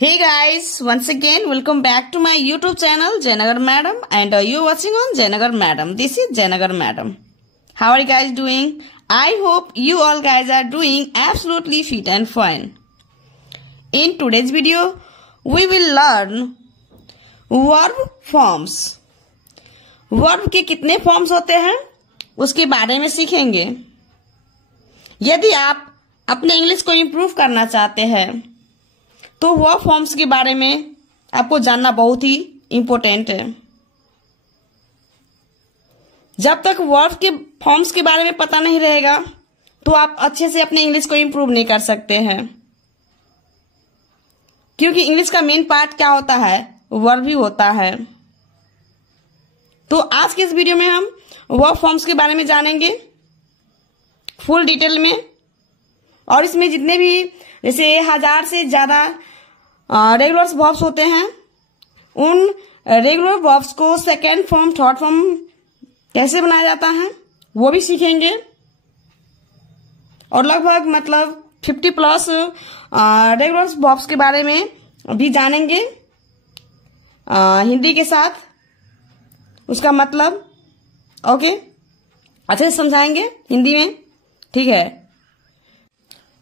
Hey guys, once again welcome back to my YouTube channel Jayanagar Madam and you watching on Jayanagar Madam. This is Jayanagar Madam. How are you guys doing? I hope you all guys are doing absolutely fit and fine. In today's video, we will learn verb forms. Verb के कितने forms होते हैं उसके बारे में सीखेंगे. यदि आप अपने इंग्लिश को इम्प्रूव करना चाहते हैं तो वर्ब फॉर्म्स के बारे में आपको जानना बहुत ही इम्पोर्टेंट है. जब तक वर्ब के फॉर्म्स के बारे में पता नहीं रहेगा तो आप अच्छे से अपने इंग्लिश को इम्प्रूव नहीं कर सकते हैं, क्योंकि इंग्लिश का मेन पार्ट क्या होता है, वर्ब ही होता है. तो आज के इस वीडियो में हम वर्ब फॉर्म्स के बारे में जानेंगे फुल डिटेल में, और इसमें जितने भी जैसे 1000 से ज्यादा रेगुलर वर्ब्स होते हैं उन रेगुलर वर्ब्स को सेकेंड फॉर्म थर्ड फॉर्म कैसे बनाया जाता है वो भी सीखेंगे. और लगभग 50 प्लस रेगुलर वर्ब्स के बारे में भी जानेंगे हिंदी के साथ, उसका मतलब ओके अच्छे से समझाएंगे हिंदी में, ठीक है.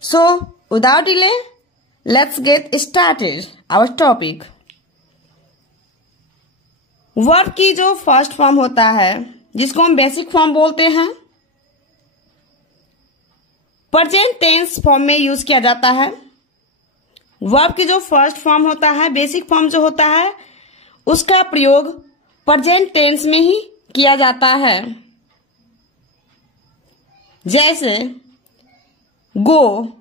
So, without delay, let's get started our topic. Verb की जो फर्स्ट फॉर्म होता है जिसको हम बेसिक फॉर्म बोलते हैं, प्रेजेंट टेंस फॉर्म में यूज किया जाता है. वर्ब की जो फर्स्ट फॉर्म होता है, बेसिक फॉर्म जो होता है, उसका प्रयोग प्रेजेंट टेंस में ही किया जाता है. जैसे गो,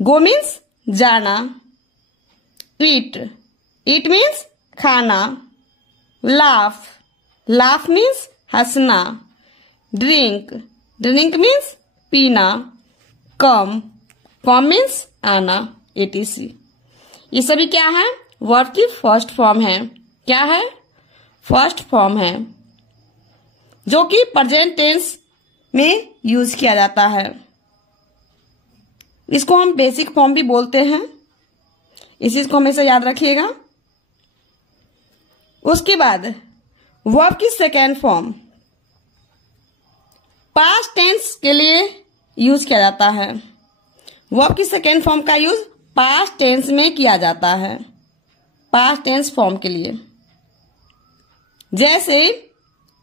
गो मीन्स जाना. ईट, ईट मीन्स खाना. लाफ, लाफ मीन्स हंसना. ड्रिंक, ड्रिंक मीन्स पीना. कम, कम मीन्स आना, etc. ये सभी क्या है, वर्ब की फर्स्ट फॉर्म है. क्या है, फर्स्ट फॉर्म है जो कि प्रेजेंट टेंस में यूज किया जाता है. इसको हम बेसिक फॉर्म भी बोलते हैं, इस चीज को हमेशा याद रखिएगा. उसके बाद वर्ब की सेकेंड फॉर्म पास्ट टेंस के लिए यूज किया जाता है. वर्ब की सेकेंड फॉर्म का यूज पास्ट टेंस में किया जाता है, पास्ट टेंस फॉर्म के लिए. जैसे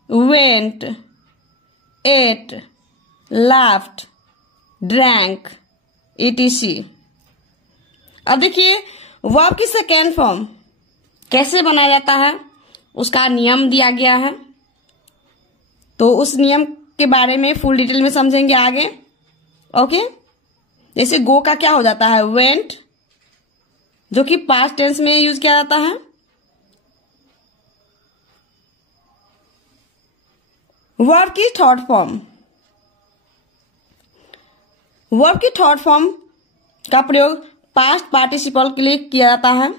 went, ate, laughed, drank, etc. अब देखिए वर्ब की सेकेंड फॉर्म कैसे बनाया जाता है उसका नियम दिया गया है, तो उस नियम के बारे में फुल डिटेल में समझेंगे आगे. ओके, जैसे गो का क्या हो जाता है, वेंट, जो कि पास्ट टेंस में यूज किया जाता है. वर्ब की थर्ड फॉर्म, वर्ब की थर्ड फॉर्म का प्रयोग पास्ट पार्टिसिपल के लिए किया जाता है,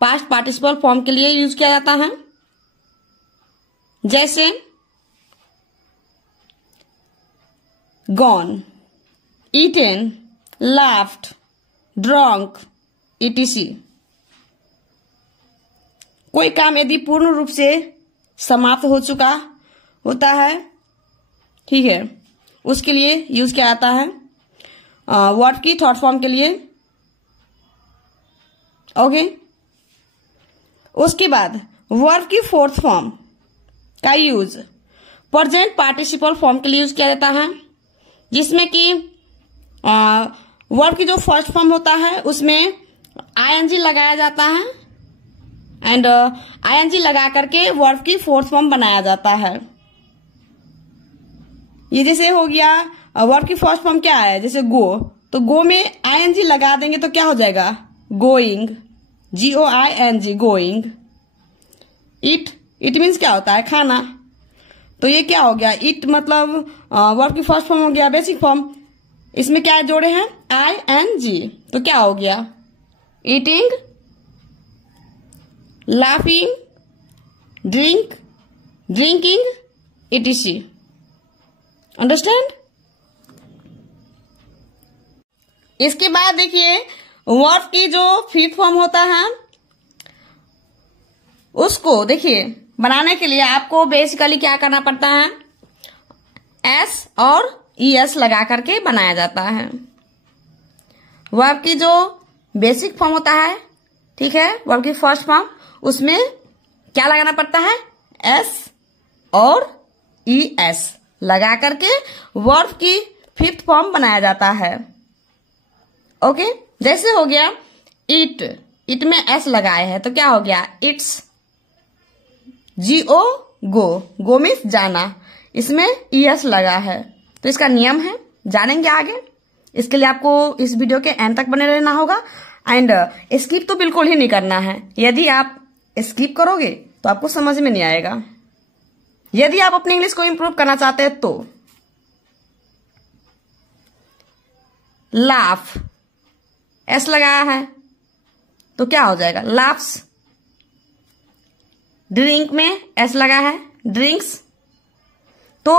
पास्ट पार्टिसिपल फॉर्म के लिए यूज किया जाता है. जैसे gone, eaten, laughed, drunk, etc. कोई काम यदि पूर्ण रूप से समाप्त हो चुका होता है, ठीक है, उसके लिए यूज किया जाता है वर्ब की थर्ड फॉर्म के लिए. ओके, उसके बाद वर्ब की फोर्थ फॉर्म का यूज प्रेजेंट पार्टिसिपल फॉर्म के लिए यूज किया जाता है, जिसमें कि वर्ब की जो फर्स्ट फॉर्म होता है उसमें ing लगाया जाता है एंड ing लगा करके वर्ब की फोर्थ फॉर्म बनाया जाता है. ये जैसे हो गया वर्ब की फर्स्ट फॉर्म क्या है, जैसे गो, तो गो में ing लगा देंगे तो क्या हो जाएगा, going, GOING, going. Eat, it means क्या होता है, खाना, तो ये क्या हो गया, ईट मतलब वर्ब की फर्स्ट फॉर्म हो गया, बेसिक फॉर्म. इसमें क्या जोड़े हैं, ING, तो क्या हो गया, eating, laughing, drink, drinking, etc. Understand. इसके बाद देखिए वर्ब की जो फिफ्थ फॉर्म होता है उसको देखिए बनाने के लिए आपको बेसिकली क्या करना पड़ता है, एस और ईएस लगा करके बनाया जाता है। वर्ब की जो बेसिक फॉर्म होता है, ठीक है, वर्ब की फर्स्ट फॉर्म, उसमें क्या लगाना पड़ता है, एस और ईएस लगा करके वर्ब की फिफ्थ फॉर्म बनाया जाता है। ओके, जैसे हो गया इट, इट में एस लगाए हैं तो क्या हो गया, it's. Jio go, go means जाना, इसमें ईएस लगा है तो इसका नियम है, जानेंगे आगे। इसके लिए आपको इस वीडियो के एंड तक बने रहना होगा एंड स्किप तो बिल्कुल ही नहीं करना है। यदि आप स्किप करोगे तो आपको समझ में नहीं आएगा। यदि आप अपनी इंग्लिश को इम्प्रूव करना चाहते हैं तो लाफ, एस लगाया है तो क्या हो जाएगा, लाफ्स। ड्रिंक में एस लगा है, ड्रिंक्स। तो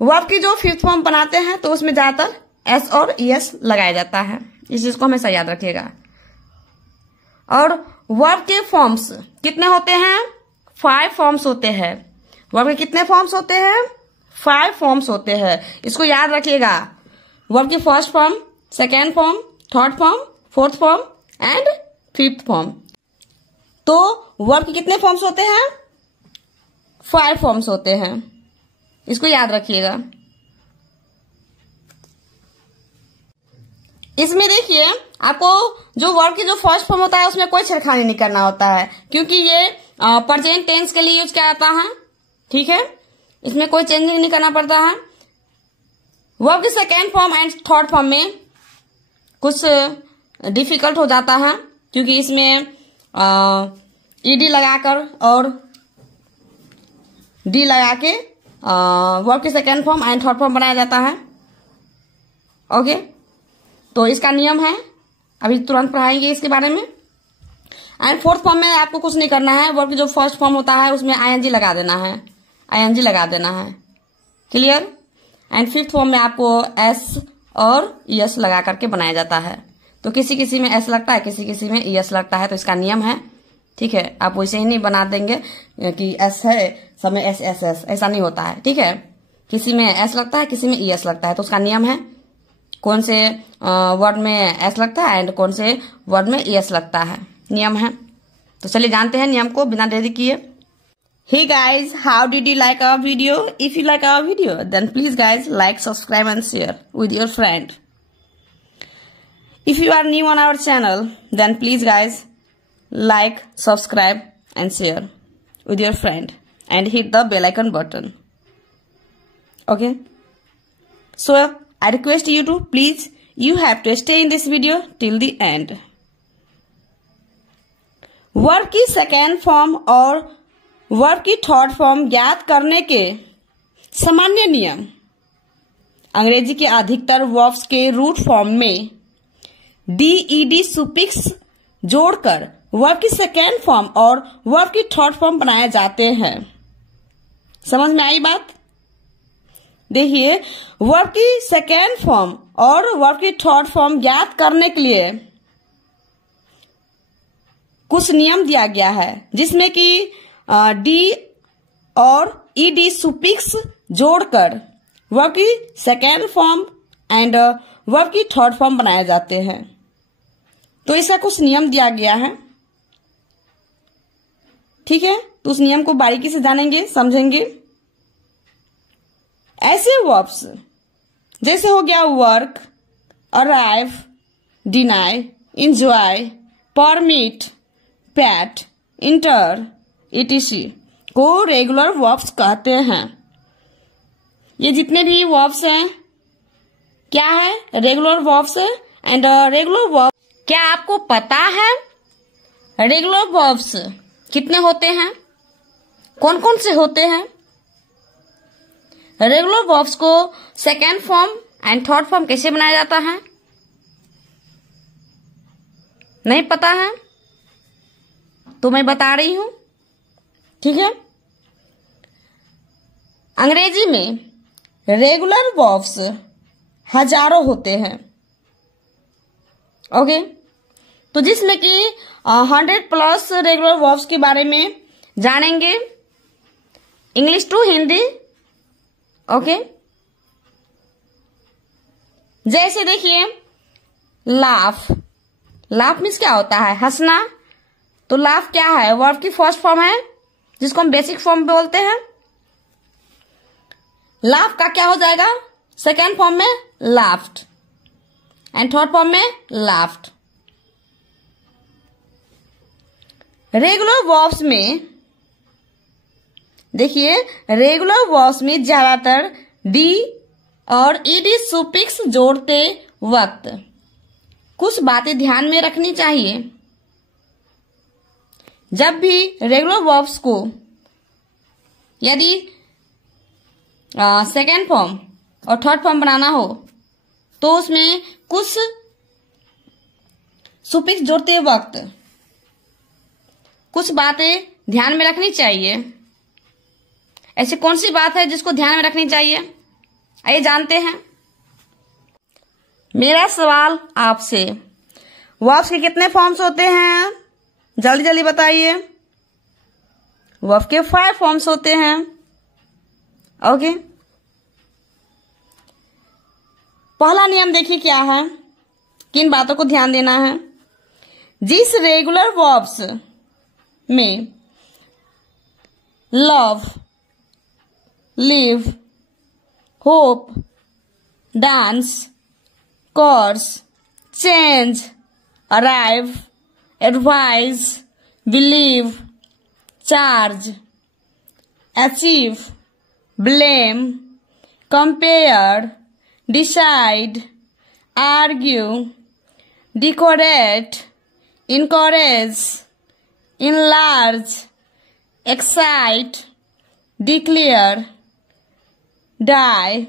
वर्ब की जो फिफ्थ फॉर्म बनाते हैं तो उसमें ज्यादातर एस और ईएस लगाया जाता है, इस चीज को हमेशा याद रखिएगा। और वर्ब के फॉर्म्स कितने होते हैं, 5 फॉर्म्स होते हैं। वर्ब के कितने फॉर्म्स होते हैं, 5 फॉर्म्स होते हैं, इसको याद रखिएगा। वर्ब की first form, second form, third form, fourth form and fifth form. तो वर्ब के कितने फॉर्म्स होते हैं, 5 फॉर्म्स होते हैं, इसको याद रखिएगा। इसमें देखिए आपको जो वर्ब की जो फर्स्ट फॉर्म होता है उसमें कोई छेड़खानी नहीं करना होता है, क्योंकि ये प्रेजेंट टेंस के लिए यूज किया जाता है, ठीक है, इसमें कोई चेंजिंग नहीं करना पड़ता है। वर्ब की second form and third form में कुछ डिफिकल्ट हो जाता है, क्योंकि इसमें ईडी लगाकर और डी लगा के वर्ब की second form and third form बनाया जाता है। ओके, तो इसका नियम है, अभी तुरंत पढ़ाएंगे इसके बारे में। एंड फोर्थ फॉर्म में आपको कुछ नहीं करना है, वर्ब की जो फर्स्ट फॉर्म होता है उसमें आईएनजी लगा देना है, आईएनजी लगा देना है, क्लियर। एंड फिफ्थ फॉर्म में आपको एस और ईएस लगा करके बनाया जाता है। तो किसी किसी में एस लगता है, किसी किसी में ईएस लगता है, तो इसका नियम है, ठीक है। आप वैसे ही नहीं बना देंगे कि एस है सब में एस एस एस, ऐसा नहीं होता है, ठीक है। किसी में एस लगता है, किसी में ईएस लगता है, तो उसका नियम है कौन से वर्ड में एस लगता है एंड कौन से वर्ड में ईएस लगता है, नियम है। तो चलिए जानते हैं नियम को बिना देरी किए। Hey guys, how did you like our video? If you like our video, then please guys like, subscribe and share with your friend. If you are new on our channel, then please guys like, subscribe and share with your friend and hit the bell icon button. Okay? So I request you to please, you have to stay in this video till the end. Verb की second form और verb की third form ज्ञात करने के सामान्य नियम। अंग्रेजी के अधिकतर वर्ब्स के रूट फॉर्म में डी सुफिक्स जोड़कर वर्ब की सेकेंड फॉर्म और वर्ब की थर्ड फॉर्म बनाए जाते हैं। समझ में आई बात? देखिए, वर्ब की सेकेंड फॉर्म और वर्ब की थर्ड फॉर्म ज्ञात करने के लिए कुछ नियम दिया गया है, जिसमें कि डी और ईडी सुफिक्स जोड़कर वर्ब की सेकेंड फॉर्म एंड वर्ब की थर्ड फॉर्म बनाए जाते हैं। तो इसका कुछ नियम दिया गया है, ठीक है। तो उस नियम को बारीकी से जानेंगे, समझेंगे। ऐसे वर्ब्स जैसे हो गया work, arrive, deny, enjoy, permit, PAT, inter, etc को रेगुलर वर्ब्स कहते हैं। ये जितने भी वर्ब्स हैं क्या है, regular verbs and regular verb. क्या आपको पता है रेगुलर वर्ब्स कितने होते हैं, कौन कौन से होते हैं? रेगुलर वर्ब्स को second form and third form कैसे बनाया जाता है, नहीं पता है तो मैं बता रही हूं, ठीक है। अंग्रेजी में रेगुलर वर्ब्स हजारों होते हैं। ओके, तो जिसमें कि 100+ रेगुलर वर्ब्स के बारे में जानेंगे, इंग्लिश टू हिंदी। ओके, जैसे देखिए लाफ, लाफ मीन्स क्या होता है? हंसना। तो लाफ क्या है? वर्ब की फर्स्ट फॉर्म है जिसको हम बेसिक फॉर्म बोलते हैं। लाफ का क्या हो जाएगा? सेकेंड फॉर्म में लाफ्ड एंड थर्ड फॉर्म में लाफ्ड। रेगुलर वर्ब्स में देखिए, रेगुलर वर्ब्स में ज्यादातर डी और ईडी सुफिक्स जोड़ते वक्त कुछ बातें ध्यान में रखनी चाहिए। जब भी रेगुलर वर्ब्स को यदि सेकेंड फॉर्म और थर्ड फॉर्म बनाना हो तो उसमें कुछ सुफिक्स जोड़ते वक्त कुछ बातें ध्यान में रखनी चाहिए। ऐसी कौन सी बात है जिसको ध्यान में रखनी चाहिए? आइए जानते हैं। मेरा सवाल आपसे, वर्ब्स के कितने फॉर्म्स होते हैं? जल्दी जल्दी बताइए। वर्ब के 5 फॉर्म्स होते हैं। ओके, पहला नियम देखिए क्या है, किन बातों को ध्यान देना है। जिस रेगुलर वर्ब्स में love, live, hope, dance, course, change, arrive, advise, believe, charge, achieve, blame, compare, decide, argue, decorate, encourage, enlarge, excite, declare, die,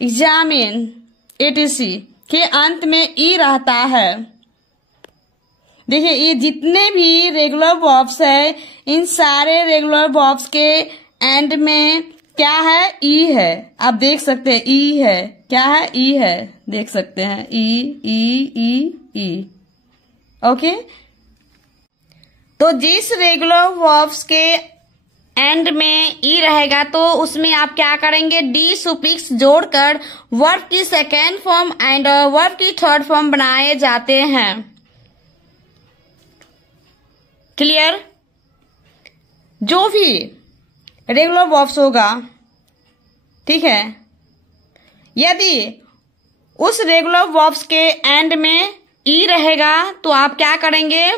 examine, etc के अंत में ई रहता है। देखिए, ये जितने भी रेगुलर वर्ब्स है, इन सारे रेगुलर वर्ब्स के एंड में क्या है? ई है। आप देख सकते हैं ई है। क्या है? ई है, देख सकते हैं ई ई ई ई। ओके, तो जिस रेगुलर वर्ब्स के एंड में ई रहेगा तो उसमें आप क्या करेंगे? डी सुफिक्स जोड़कर वर्ब की सेकेंड फॉर्म एंड वर्ब की थर्ड फॉर्म बनाए जाते हैं। क्लियर? जो भी रेगुलर वर्ब्स होगा, ठीक है, यदि उस रेगुलर वर्ब्स के एंड में ई रहेगा तो आप क्या करेंगे?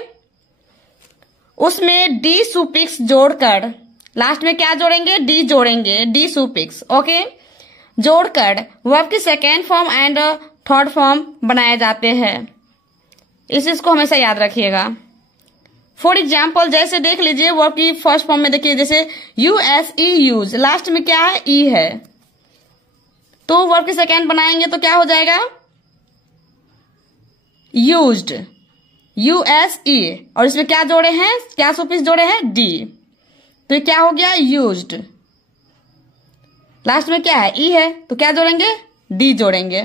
उसमें डी सुफिक्स जोड़कर, लास्ट में क्या जोड़ेंगे? डी जोड़ेंगे, डी सुफिक्स। ओके, जोड़कर वर्ब की second form and third form बनाए जाते हैं। इस चीज को हमेशा याद रखिएगा। फॉर एग्जाम्पल, जैसे देख लीजिए वर्ब की फर्स्ट फॉर्म में देखिए, जैसे यूएसई, यूज, लास्ट में क्या है? ई है। तो वर्ब की सेकेंड बनाएंगे तो क्या हो जाएगा? यूज्ड, यूएसई, और इसमें क्या जोड़े हैं? क्या सुफिक्स जोड़े हैं? डी। तो ये क्या हो गया? यूज्ड। लास्ट में क्या है? ई है, तो क्या जोड़ेंगे? डी जोड़ेंगे।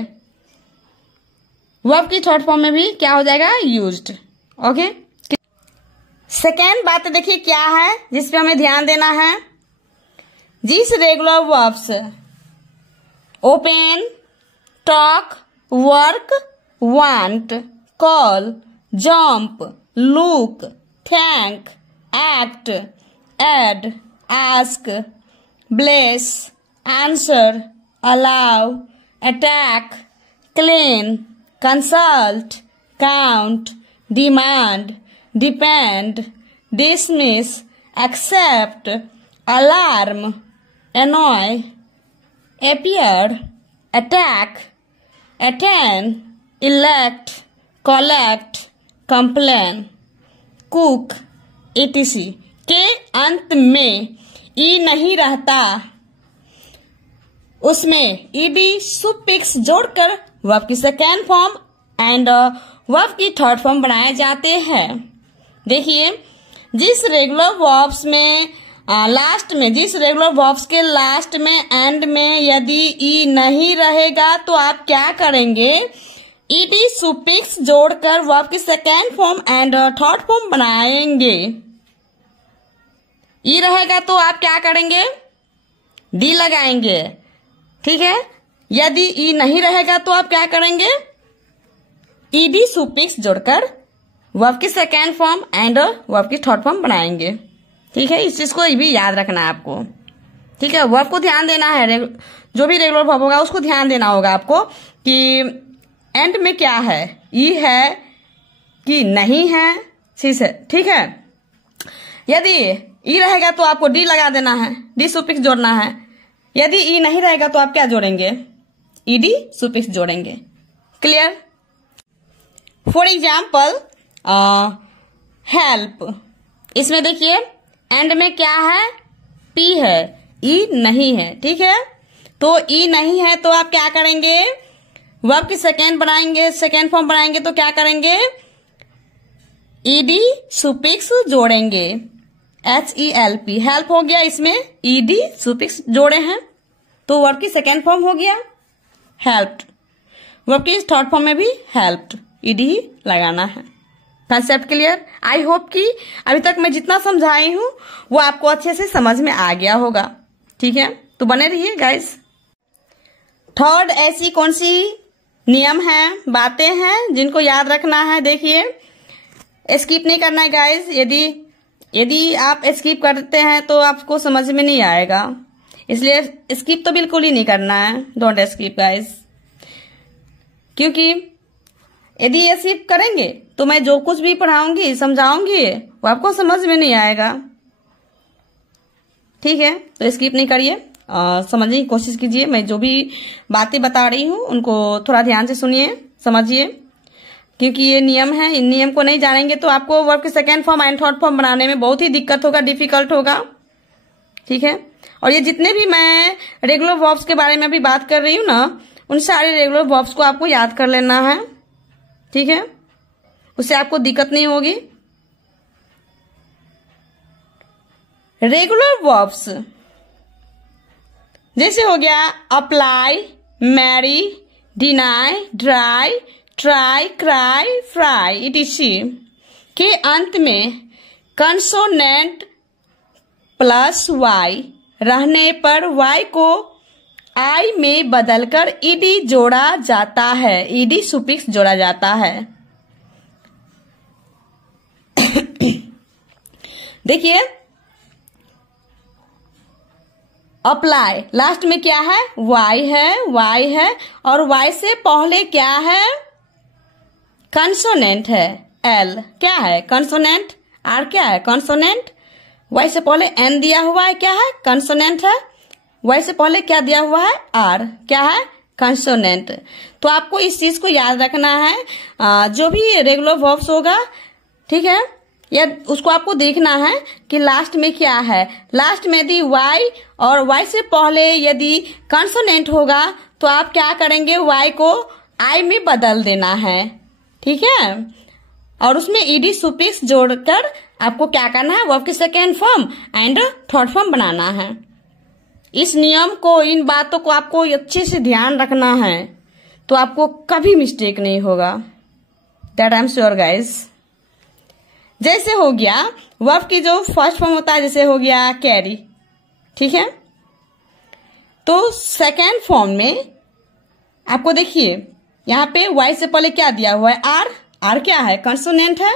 वर्ब की थर्ड फॉर्म में भी क्या हो जाएगा? यूज्ड। ओके, सेकेंड बात देखिए क्या है जिस पे हमें ध्यान देना है। जिस regular verbs open, talk, work, want, call, jump, look, thank, act, add, ask, bless, answer, allow, attack, clean, consult, count, demand, depend, dismiss, accept, alarm, annoy, appear, attack, attain, elect, collect, complain, cook, etc के अंत में ई नहीं रहता, उसमें ED suffix जोड़कर verb की second form and verb की third form बनाए जाते हैं। देखिए, जिस रेगुलर वर्ब्स में जिस रेगुलर वर्ब्स के लास्ट में एंड में यदि ई नहीं रहेगा तो आप क्या करेंगे? ईडी सुफिक्स जोड़कर वर्ब की second form and third form बनाएंगे। ई रहेगा तो आप क्या करेंगे, डी लगाएंगे, ठीक है। यदि ई नहीं रहेगा तो आप क्या करेंगे, ईडी सुफिक्स जोड़कर वर्ब की सेकेंड फॉर्म एंड वर्ब की थर्ड फॉर्म बनाएंगे, ठीक है। इस चीज को भी याद रखना है आपको, ठीक है। वर्ब को ध्यान देना है, जो भी रेगुलर वर्ब होगा उसको ध्यान देना होगा आपको कि एंड में क्या है, ई है कि नहीं है, ठीक है। यदि ई रहेगा तो आपको डी लगा देना है, डी सुफिक्स जोड़ना है। यदि ई नहीं रहेगा तो आप क्या जोड़ेंगे, ईडी सुफिक्स जोड़ेंगे। क्लियर। फॉर एग्जाम्पल हेल्प, इसमें देखिए एंड में क्या है, पी है, ई नहीं है, ठीक है। तो ई नहीं है तो आप क्या करेंगे, वर्ब की सेकेंड फॉर्म बनाएंगे तो क्या करेंगे, ईडी सुफिक्स जोड़ेंगे, HELP, हेल्प हो गया, इसमें ईडी सुफिक्स जोड़े हैं तो वर्ब की सेकेंड फॉर्म हो गया हेल्प्ड। वर्ब की थर्ड फॉर्म में भी हेल्प्ड, ईडी ही लगाना है। Concept clear. आई होप कि अभी तक मैं जितना समझाई हूं वो आपको अच्छे से समझ में आ गया होगा, ठीक है। तो बने रहिए गाइस। थर्ड ऐसी कौन सी नियम है, बातें हैं जिनको याद रखना है, देखिए स्किप नहीं करना है गाइस। यदि आप स्किप करते हैं तो आपको समझ में नहीं आएगा, इसलिए स्किप तो बिल्कुल ही नहीं करना है, डोंट स्किप गाइस। क्योंकि यदि ये स्किप करेंगे तो मैं जो कुछ भी पढ़ाऊंगी समझाऊंगी वो आपको समझ में नहीं आएगा, ठीक है। तो स्किप नहीं करिए, समझने की कोशिश कीजिए। मैं जो भी बातें बता रही हूँ उनको थोड़ा ध्यान से सुनिए, समझिए, क्योंकि ये नियम है। इन नियम को नहीं जानेंगे तो आपको वर्ब की second form and third form बनाने में बहुत ही दिक्कत होगा, डिफिकल्ट होगा, ठीक है। और ये जितने भी मैं रेगुलर वर्ब्स के बारे में अभी बात कर रही हूँ ना, उन सारे रेगुलर वर्ब्स को आपको याद कर लेना है, ठीक है। उससे आपको दिक्कत नहीं होगी। रेगुलर वर्ब्स जैसे हो गया apply, marry, deny, dry, try, cry, fry, etc के अंत में कंसोनेंट प्लस वाई रहने पर वाई को आई में बदलकर ईडी जोड़ा जाता है, ईडी सुफिक्स जोड़ा जाता है। देखिए अप्लाई लास्ट में क्या है, वाई है और वाई से पहले क्या है, कंसोनेंट है, एल क्या है, कंसोनेंट, आर क्या है, कंसोनेंट, वाई से पहले एन दिया हुआ है, क्या है, कंसोनेंट है, वाई से पहले क्या दिया हुआ है, आर क्या है, कंसोनेंट। तो आपको इस चीज को याद रखना है। जो भी रेगुलर वर्ब्स होगा, ठीक है, या उसको आपको देखना है कि लास्ट में क्या है। लास्ट में यदि वाई और वाई से पहले यदि कंसोनेंट होगा तो आप क्या करेंगे, वाई को आई में बदल देना है, ठीक है। और उसमें ईडी सुफिक्स जोड़कर आपको क्या करना है, वर्ब की second form and third form बनाना है। इस नियम को, इन बातों को आपको अच्छे से ध्यान रखना है तो आपको कभी मिस्टेक नहीं होगा, that I am sure guys. जैसे हो गया वर्ब की जो फर्स्ट फॉर्म होता है, जैसे हो गया कैरी, ठीक है। तो सेकेंड फॉर्म में आपको देखिए यहाँ पे वाई से पहले क्या दिया हुआ है, आर, आर क्या है, कंसोनेंट है।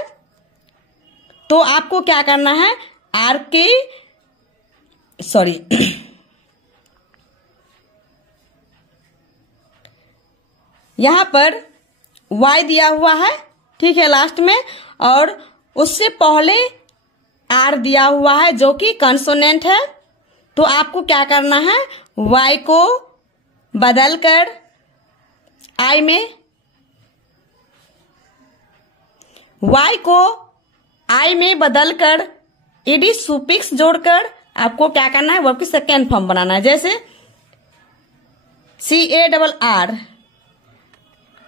तो आपको क्या करना है, आर के सॉरी यहां पर वाई दिया हुआ है, ठीक है, लास्ट में, और उससे पहले आर दिया हुआ है जो कि कंसोनेंट है। तो आपको क्या करना है, वाई को बदलकर आई में, वाई को आई में बदलकर ईडी सुफिक्स जोड़कर आपको क्या करना है, वर्ब की सेकेंड फॉर्म बनाना है। जैसे CARR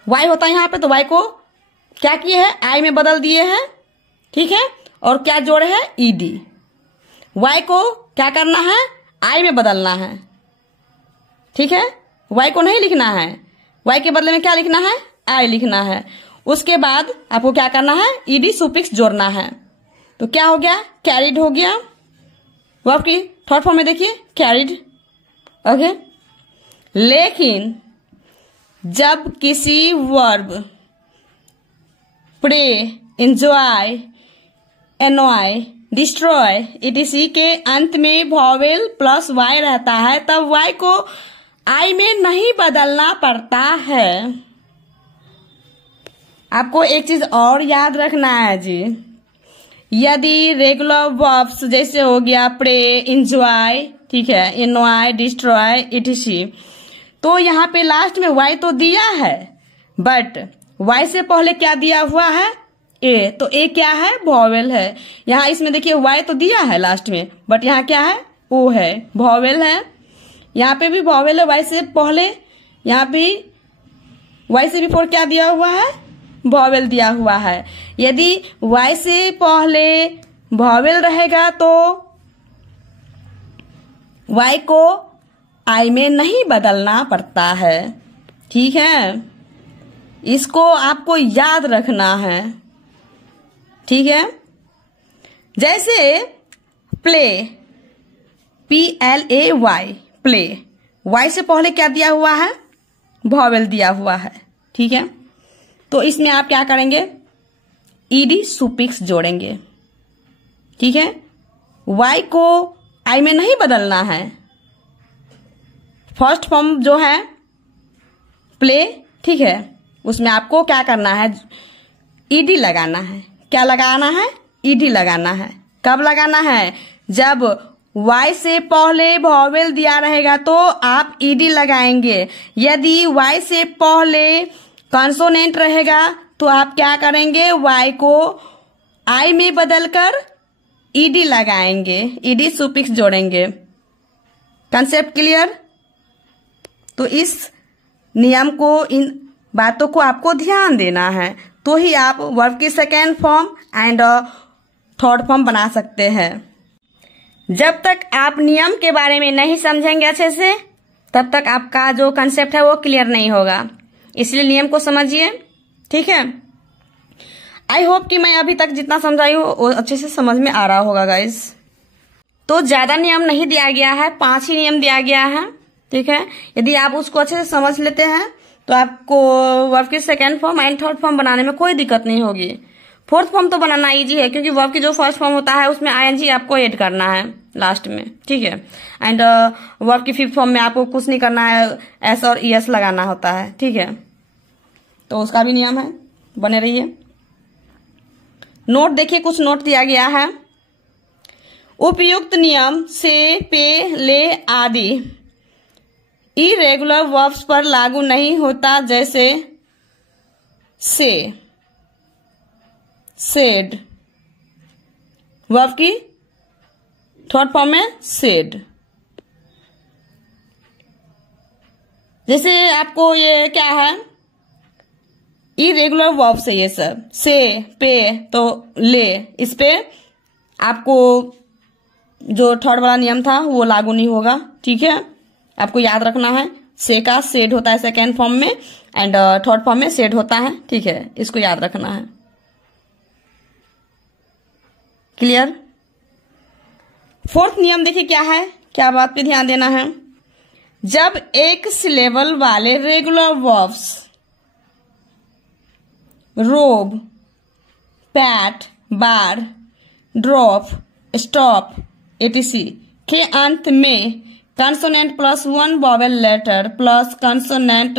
वाई होता है यहाँ पे, तो वाई को क्या किए हैं, आई में बदल दिए हैं, ठीक है। और क्या जोड़े हैं, ईडी। वाई को क्या करना है, आई में बदलना है, ठीक है। वाई को नहीं लिखना है, वाई के बदले में क्या लिखना है, आई लिखना है। उसके बाद आपको क्या करना है, ईडी सुफिक्स जोड़ना है। तो क्या हो गया, कैरिड हो गया। वर्ब की थर्ड फॉर्म में देखिए कैरिड। ओके, लेकिन जब किसी verb pray, enjoy, annoy, destroy etc के अंत में वॉवेल प्लस वाई रहता है, तब वाई को आई में नहीं बदलना पड़ता है। आपको एक चीज और याद रखना है जी, यदि रेगुलर वर्ब्स जैसे हो गया प्रे, एंजॉय, ठीक है, एनॉय, डिस्ट्रॉय etc, तो यहाँ पे लास्ट में वाई तो दिया है, बट वाई से पहले क्या दिया हुआ है, ए। तो ए क्या है, वॉवेल है। यहाँ इसमें देखिए वाई तो दिया है लास्ट में, बट यहाँ क्या है, ओ है, वॉवेल है। यहाँ पे भी वॉवेल है वाई से पहले, यहाँ भी वाई से बिफोर क्या दिया हुआ है, वॉवेल दिया हुआ है। यदि वाई से पहले वॉवेल रहेगा तो वाई को आई में नहीं बदलना पड़ता है, ठीक है। इसको आपको याद रखना है, ठीक है। जैसे प्ले, PLAY, प्ले, वाई से पहले क्या दिया हुआ है, वॉवेल दिया हुआ है, ठीक है। तो इसमें आप क्या करेंगे, ईडी सुफिक्स जोड़ेंगे, ठीक है। वाई को आई में नहीं बदलना है। फर्स्ट फॉर्म जो है प्ले, ठीक है, उसमें आपको क्या करना है, ईडी लगाना है। क्या लगाना है, ईडी लगाना है। कब लगाना है, जब वाई से पहले वॉवेल दिया रहेगा तो आप ईडी लगाएंगे। यदि वाई से पहले कॉन्सोनेंट रहेगा तो आप क्या करेंगे, वाई को आई में बदलकर ईडी लगाएंगे, ईडी सुफिक्स जोड़ेंगे। Concept clear. तो इस नियम को, इन बातों को आपको ध्यान देना है, तो ही आप वर्ब की second form and third form बना सकते हैं। जब तक आप नियम के बारे में नहीं समझेंगे अच्छे से, तब तक आपका जो कंसेप्ट है वो क्लियर नहीं होगा। इसलिए नियम को समझिए, ठीक है। आई होप कि मैं अभी तक जितना समझाई हूँ वो अच्छे से समझ में आ रहा होगा गाइस। तो ज्यादा नियम नहीं दिया गया है, 5 ही नियम दिया गया है, ठीक है। यदि आप उसको अच्छे से समझ लेते हैं तो आपको वर्ब की second form and third form बनाने में कोई दिक्कत नहीं होगी। फोर्थ फॉर्म तो बनाना इजी है, क्योंकि वर्ब की जो फर्स्ट फॉर्म होता है उसमें आईएनजी आपको ऐड करना है लास्ट में, ठीक है। एंड वर्ब की फिफ्थ फॉर्म में आपको कुछ नहीं करना है, एस और ईएस लगाना होता है, ठीक है। तो उसका भी नियम है, बने रहिए। नोट देखिए, कुछ नोट दिया गया है। उपयुक्त नियम से, पे, ले आदि इरेगुलर वर्ब्स पर लागू नहीं होता, जैसे से, सेड। वर्ब की थर्ड फॉर्म में सेड। जैसे आपको ये क्या है, इरेगुलर वर्ब्स है ये सब, से, पे, तो ले, इस पे आपको जो थर्ड वाला नियम था वो लागू नहीं होगा, ठीक है। आपको याद रखना है, से का सेड होता है सेकेंड फॉर्म में एंड थर्ड फॉर्म में सेड होता है, ठीक है। इसको याद रखना है, क्लियर। फोर्थ नियम देखिए क्या है, क्या बात पे ध्यान देना है। जब एक सिलेबल वाले regular verbs rob, pat, bar, drop, stop etc के अंत में consonant plus 1 vowel letter plus consonant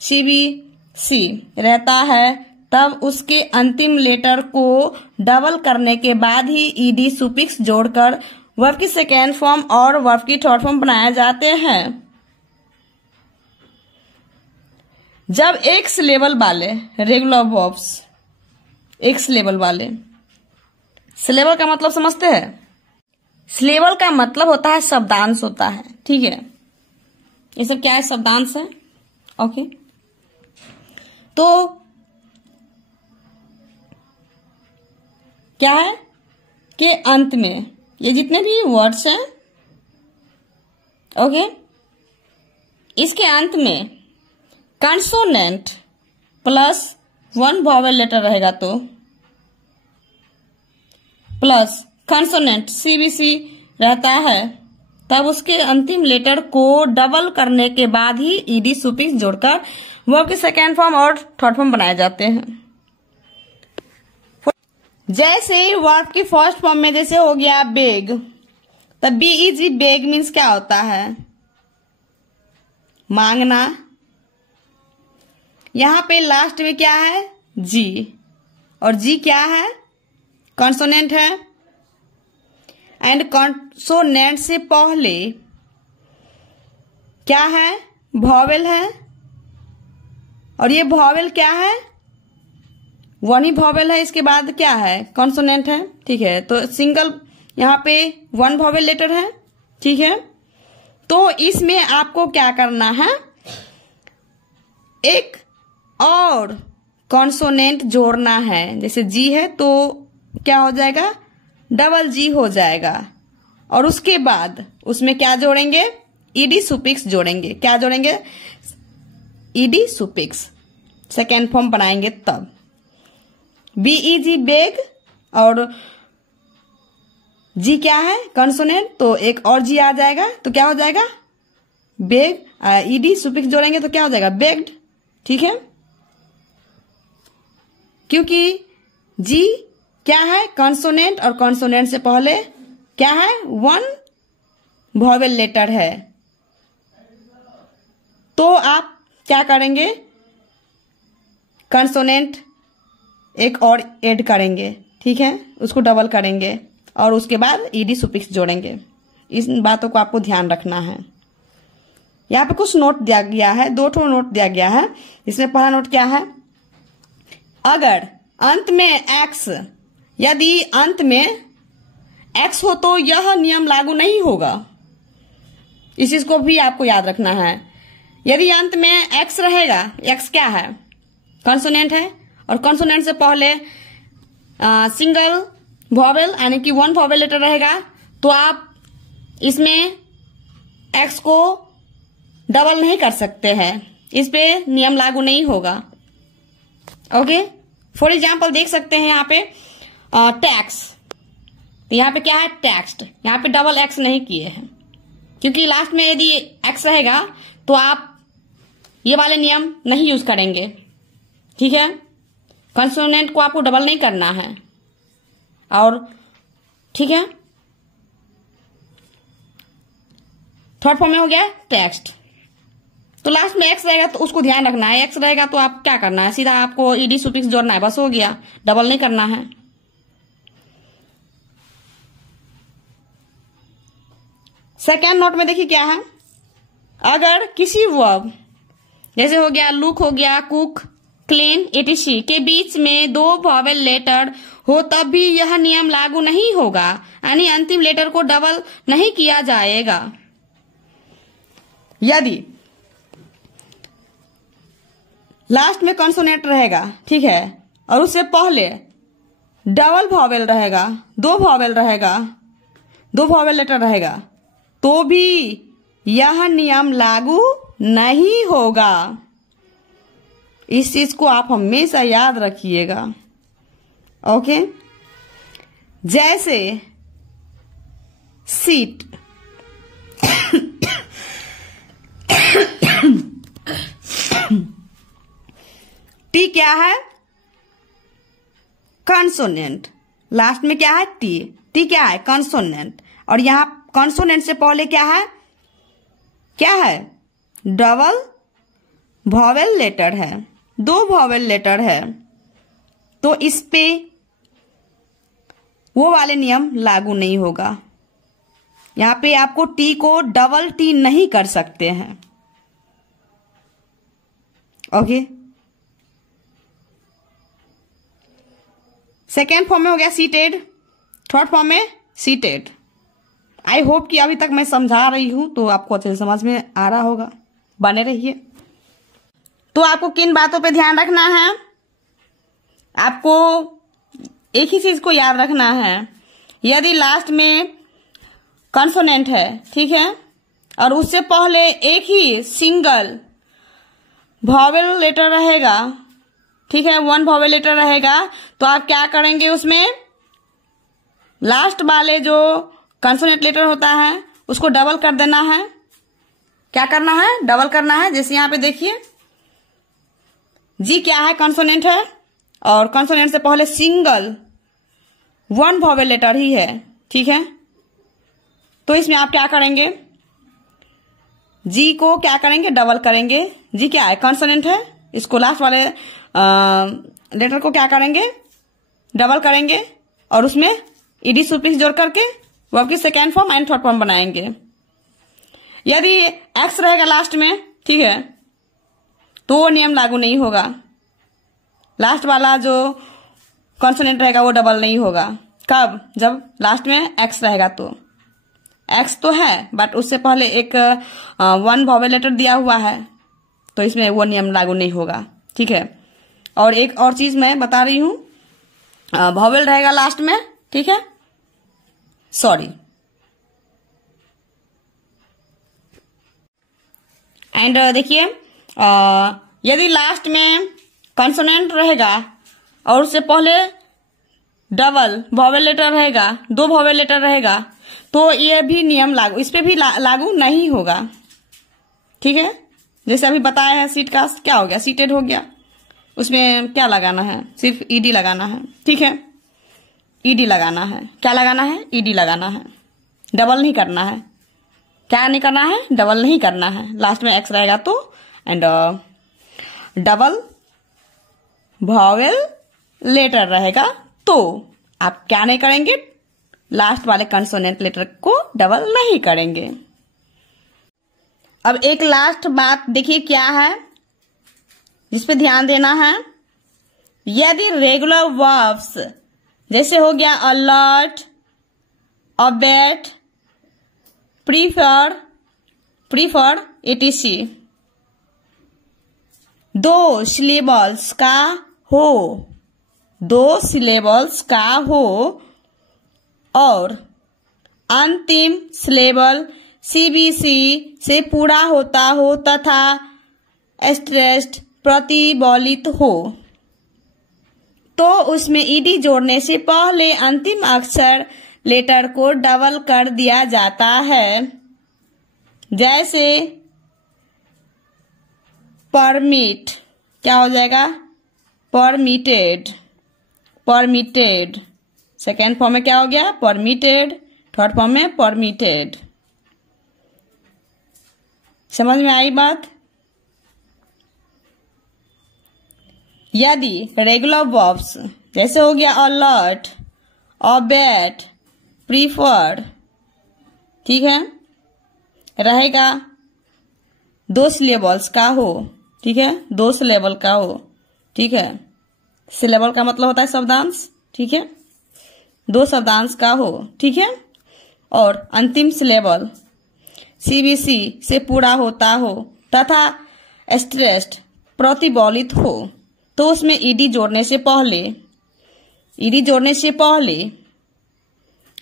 CBC रहता है, तब उसके अंतिम लेटर को डबल करने के बाद ही ईडी सुफिक्स जोड़कर वर्ब की सेकेंड फॉर्म और वर्ब की थर्ड फॉर्म बनाए जाते हैं। जब एक सिलेबल वाले रेगुलर वर्ब्स, एक सिलेबल वाले, सिलेबल का मतलब समझते हैं, सिलेबल का मतलब होता है शब्दांश होता है, ठीक है। ये सब क्या है, शब्दांश है, ओके। तो क्या है कि अंत में ये जितने भी वर्ड्स हैं, ओके, इसके अंत में कंसोनेंट प्लस 1 वॉवेल लेटर रहेगा तो प्लस कंसोनेंट CBC रहता है, तब उसके अंतिम लेटर को डबल करने के बाद ही ईडी सुफिक्स जोड़कर वर्ब के सेकेंड फॉर्म और थर्ड फॉर्म बनाए जाते हैं। जैसे वर्ब की फर्स्ट फॉर्म में जैसे हो गया बेग, तब BEG बेग मीन्स क्या होता है? मांगना। यहां पे लास्ट में क्या है? जी, और जी क्या है? कॉन्सोनेंट है। एंड कॉन्सोनेंट से पहले क्या है? वॉवेल है। और ये वॉवेल क्या है? वन ही वॉवेल है, इसके बाद क्या है? कॉन्सोनेंट है। ठीक है, तो सिंगल यहां पे 1 वॉवेल लेटर है। ठीक है, तो इसमें आपको क्या करना है? एक और कॉन्सोनेंट जोड़ना है। जैसे जी है तो क्या हो जाएगा? डबल जी हो जाएगा। और उसके बाद उसमें क्या जोड़ेंगे? ईडी सुफिक्स जोड़ेंगे। क्या जोड़ेंगे? ED suffix. सेकेंड फॉर्म बनाएंगे तब। BEG बेग, और जी क्या है? कंसोनेंट, तो एक और जी आ जाएगा तो क्या हो जाएगा? बेग। ईडी सुफिक्स जोड़ेंगे तो क्या हो जाएगा? बेग्ड। ठीक है, क्योंकि जी क्या है? कंसोनेंट, और कंसोनेंट से पहले क्या है? 1 वॉवेल लेटर है। तो आप क्या करेंगे? कंसोनेंट एक और ऐड करेंगे। ठीक है, उसको डबल करेंगे और उसके बाद ईडी सुफिक्स जोड़ेंगे। इस बातों को आपको ध्यान रखना है। यहाँ पे कुछ नोट दिया गया है, 2 ठो नोट दिया गया है। इसमें पहला नोट क्या है? अगर अंत में एक्स, यदि अंत में एक्स हो तो यह नियम लागू नहीं होगा। इस चीज को भी आपको याद रखना है। यदि अंत में एक्स रहेगा, एक्स क्या है? कॉन्सोनेंट है, और कॉन्सोनेंट से पहले सिंगल वॉवेल यानी कि 1 वॉवेल लेटर रहेगा, तो आप इसमें एक्स को डबल नहीं कर सकते हैं। इस पे नियम लागू नहीं होगा। ओके, फॉर एग्जाम्पल देख सकते हैं यहाँ पे टैक्स। यहाँ पे क्या है? टेक्स्ट। यहाँ पे डबल एक्स नहीं किए हैं, क्योंकि लास्ट में यदि एक्स रहेगा तो आप ये वाले नियम नहीं यूज करेंगे। ठीक है, कंसोनेंट को आपको डबल नहीं करना है। और ठीक है, थर्ड फॉर्म में हो गया टेक्स्ट। तो लास्ट में एक्स रहेगा तो उसको ध्यान रखना है। एक्स रहेगा तो आप क्या करना है? सीधा आपको ईडी सुफिक्स जोड़ना है, बस हो गया, डबल नहीं करना है। सेकेंड नोट में देखिए क्या है? अगर किसी वर्ब जैसे हो गया लुक, हो गया कुक, क्लीन, etc के बीच में 2 वॉवेल लेटर हो तब भी यह नियम लागू नहीं होगा, यानी अंतिम लेटर को डबल नहीं किया जाएगा। यदि लास्ट में कॉन्सोनेंट रहेगा, ठीक है, और उससे पहले डबल वॉवेल रहेगा, 2 वॉवेल रहेगा, 2 वॉवेल लेटर रहेगा, तो भी यह नियम लागू नहीं होगा। इस चीज को आप हमेशा याद रखिएगा। ओके, जैसे सीट, टी क्या है? कंसोनेंट। लास्ट में क्या है? टी। टी क्या है? कंसोनेंट। और यहां कंसोनेंट से पहले क्या है? क्या है? डबल वॉवेल लेटर है, 2 वॉवेल लेटर है, तो इस पे वो वाले नियम लागू नहीं होगा। यहां पे आपको टी को डबल टी नहीं कर सकते हैं। ओके, सेकेंड फॉर्म में हो गया सीटेड, थर्ड फॉर्म में सीटेड। आई होप कि अभी तक मैं समझा रही हूं तो आपको अच्छे से समझ में आ रहा होगा। बने रहिए। तो आपको किन बातों पे ध्यान रखना है? आपको एक ही चीज को याद रखना है, यदि लास्ट में कॉन्सोनेंट है, ठीक है, और उससे पहले एक ही सिंगल वॉवेल लेटर रहेगा, ठीक है, वन वॉवेल लेटर रहेगा तो आप क्या करेंगे, उसमें लास्ट वाले जो कंसोनेंट लेटर होता है उसको डबल कर देना है। क्या करना है, डबल करना है। जैसे यहां पे देखिए जी क्या है, कंसोनेंट है, और कंसोनेंट से पहले सिंगल वन वॉवेल लेटर ही है, ठीक है। तो इसमें आप क्या करेंगे, जी को क्या करेंगे, डबल करेंगे। जी क्या है, कंसोनेंट है, इसको लास्ट वाले लेटर को क्या करेंगे, डबल करेंगे, और उसमें ईडी सुफिक्स जोड़ करके वर्ब की second form and third form बनाएंगे। यदि एक्स रहेगा लास्ट में, ठीक है, तो वो नियम लागू नहीं होगा। लास्ट वाला जो कॉन्सोनेंट रहेगा वो डबल नहीं होगा। कब, जब लास्ट में एक्स रहेगा। तो एक्स तो है बट उससे पहले एक वन वॉवेल लेटर दिया हुआ है, तो इसमें वो नियम लागू नहीं होगा, ठीक है। और एक और चीज मैं बता रही हूं, वॉवेल रहेगा लास्ट में, ठीक है, सॉरी। एंड देखिए यदि लास्ट में कंसोनेंट रहेगा और उससे पहले डबल वॉवेल लेटर रहेगा, दो वॉवेल लेटर रहेगा, तो ये भी नियम लागू, इस पे भी लागू नहीं होगा, ठीक है। जैसे अभी बताया है सीट कास्ट, क्या हो गया, सीटेड हो गया, उसमें क्या लगाना है, सिर्फ ईडी लगाना है, ठीक है। ईडी लगाना है, क्या लगाना है, ईडी लगाना है, डबल नहीं करना है। क्या नहीं करना है, डबल नहीं करना है। लास्ट में एक्स रहेगा तो, एंड डबल वॉवेल लेटर रहेगा तो आप क्या नहीं करेंगे, लास्ट वाले कंसोनेंट लेटर को डबल नहीं करेंगे। अब एक लास्ट बात देखिए क्या है जिस पे ध्यान देना है। यदि रेगुलर वर्ब्स जैसे हो गया अलर्ट, अबेट, प्रीफर etc, दो सिलेबल्स का हो और अंतिम सिलेबल CBC से पूरा होता हो तथा स्ट्रेस्ड प्रतिबलित हो, तो उसमें ईडी जोड़ने से पहले अंतिम अक्षर लेटर को डबल कर दिया जाता है। जैसे परमिट, क्या हो जाएगा, परमिटेड। सेकेंड फॉर्म में क्या हो गया, परमिटेड। थर्ड फॉर्म में परमिटेड। समझ में आई बात। यदि रेगुलर वर्ब्स जैसे हो गया अलर्ट, अबेट, प्रीफर्ड, ठीक है, रहेगा दो सिलेबल्स का हो, ठीक है, दो सिलेबल का हो, ठीक है। सिलेबल का मतलब होता है शब्दांश, ठीक है, दो शब्दांश का हो, ठीक है, और अंतिम सिलेबल CBC से पूरा होता हो तथा स्ट्रेस्ड प्रतिबलित हो, तो उसमें ईडी जोड़ने से पहले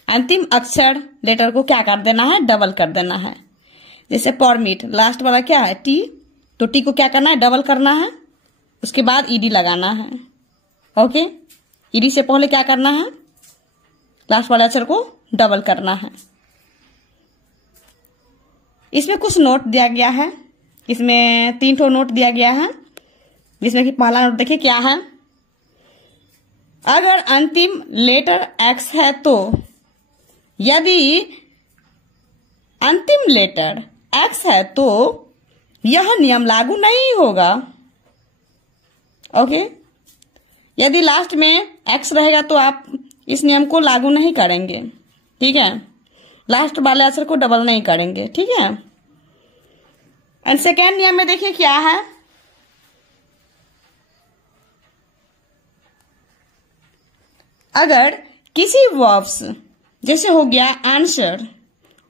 अंतिम अक्षर लेटर को क्या कर देना है, डबल कर देना है। जैसे परमिट, लास्ट वाला क्या है, टी, तो टी को क्या करना है, डबल करना है, उसके बाद ईडी लगाना है, ओके। ईडी से पहले क्या करना है, लास्ट वाले अक्षर को डबल करना है। इसमें कुछ नोट दिया गया है, इसमें 3 ठो नोट दिया गया है, जिसमें कि पहला नोट देखिए क्या है। अगर अंतिम लेटर एक्स है तो यदि अंतिम लेटर एक्स है तो यह नियम लागू नहीं होगा, ओके। यदि लास्ट में एक्स रहेगा तो आप इस नियम को लागू नहीं करेंगे, ठीक है। लास्ट वाले अक्षर को डबल नहीं करेंगे, ठीक है। एंड सेकेंड नियम में देखिए क्या है। अगर किसी वर्ब्स जैसे हो गया आंसर,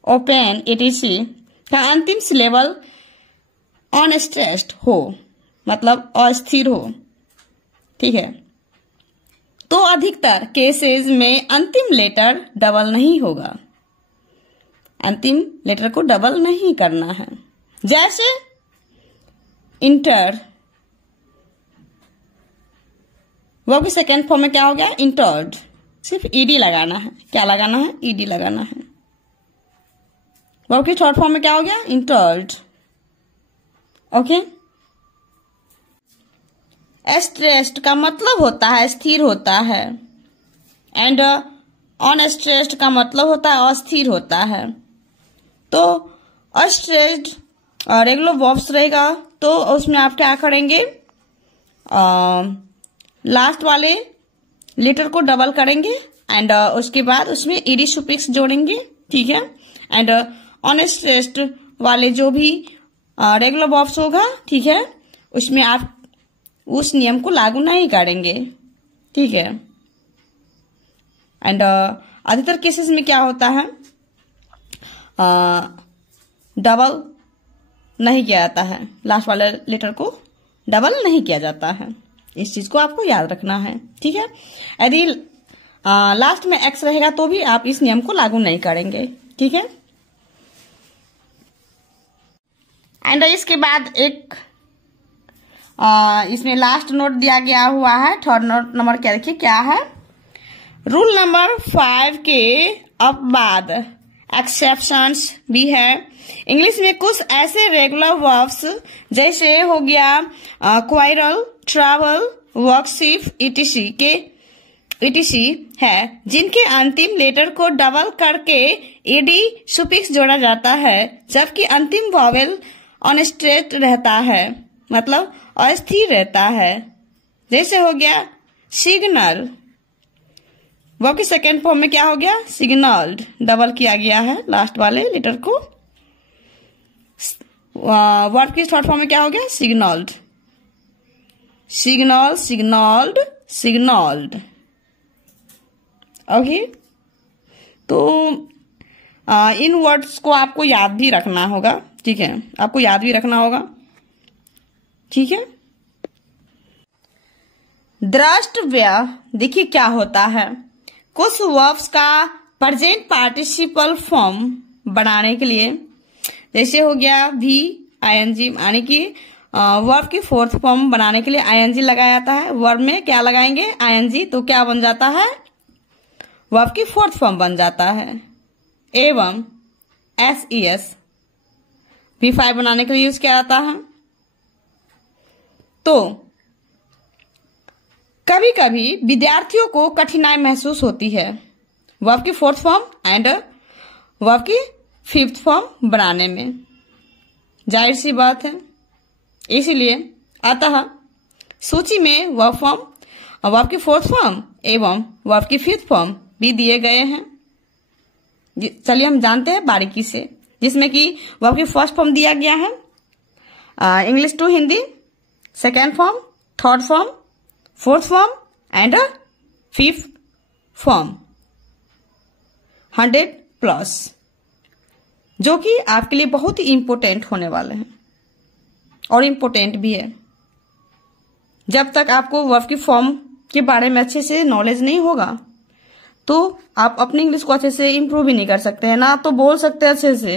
ओपन etc का अंतिम सिलेबल अनस्ट्रेस्ड हो, मतलब अस्थिर हो, ठीक है, तो अधिकतर केसेस में अंतिम लेटर डबल नहीं होगा। अंतिम लेटर को डबल नहीं करना है। जैसे इंटर, वर्ब की सेकेंड फॉर्म में क्या हो गया? इंटर्ड। सिर्फ ईडी लगाना है। क्या लगाना है? ईडी लगाना है। वर्ब की थर्ड फॉर्म में क्या हो गया? इंटर्ड। ओके। स्ट्रेस्ड का मतलब होता है स्थिर होता है, एंड अनस्ट्रेस्ड का मतलब होता है अस्थिर होता है। तो अस्ट्रेस्ड रेगुलर वर्ब्स रहेगा तो उसमें आप क्या करेंगे? लास्ट वाले लेटर को डबल करेंगे एंड उसके बाद उसमें ईडी सुफिक्स जोड़ेंगे, ठीक है। एंड अनस्ट्रेस्ड वाले जो भी रेगुलर वर्ब्स होगा, ठीक है, उसमें आप उस नियम को लागू नहीं करेंगे, ठीक है। एंड अधिकतर केसेस में क्या होता है? डबल नहीं किया जाता है, लास्ट वाले लेटर को डबल नहीं किया जाता है। इस चीज को आपको याद रखना है, ठीक है। यदि लास्ट में एक्स रहेगा तो भी आप इस नियम को लागू नहीं करेंगे, ठीक है। एंड इसके बाद एक इसमें लास्ट नोट दिया गया हुआ है, थर्ड नोट नंबर क्या देखिए क्या है? रूल नंबर 5 के अब बाद एक्सेप्शंस भी है। इंग्लिश में कुछ ऐसे रेगुलर वर्ब्स जैसे हो गया क्वाइरल, ट्रैवल, वर्कशिप etc है जिनके अंतिम लेटर को डबल करके ईडी सुफिक्स जोड़ा जाता है, जबकि अंतिम वॉवेल अनस्ट्रेट रहता है, मतलब अस्थिर रहता है। जैसे हो गया सिग्नल, वर्ब की सेकेंड फॉर्म में क्या हो गया? सिग्नल्ड, डबल किया गया है लास्ट वाले लेटर को। वर्ब की थर्ड फॉर्म में क्या हो गया? Signalled, signal, signalled, signalled. Okay. तो इन वर्ड्स को आपको याद भी रखना होगा, ठीक है, आपको याद भी रखना होगा, ठीक है। द्रष्टव्य देखिए क्या होता है? कुछ वर्ब्स का प्रेजेंट पार्टिसिपल फॉर्म बनाने के लिए, जैसे हो गया भी आईएनजी, यानी कि वर्ब की फोर्थ फॉर्म बनाने के लिए आईएनजी लगाया जाता है। वर्ब में क्या लगाएंगे? आईएनजी, तो क्या बन जाता है? वर्ब की फोर्थ फॉर्म बन जाता है। एवं एस V5 बनाने के लिए यूज किया जाता है। तो कभी कभी विद्यार्थियों को कठिनाई महसूस होती है वर्ब की फोर्थ फॉर्म एंड वर्ब की फिफ्थ फॉर्म बनाने में, जाहिर सी बात है। इसीलिए अतः सूची में वर्ब फॉर्म, वर्ब की फोर्थ फॉर्म एवं वर्ब की फिफ्थ फॉर्म भी दिए गए हैं। चलिए हम जानते हैं बारीकी से, जिसमें कि वर्ब की फर्स्ट फॉर्म दिया गया है English to Hindi, second form, third form, fourth form and fifth form 100+, जो कि आपके लिए बहुत ही इंपॉर्टेंट होने वाले हैं और इम्पोर्टेंट भी है। जब तक आपको वर्ब की फॉर्म के बारे में अच्छे से नॉलेज नहीं होगा तो आप अपनी इंग्लिश को अच्छे से इम्प्रूव भी नहीं कर सकते हैं। ना आप तो बोल सकते हैं अच्छे से,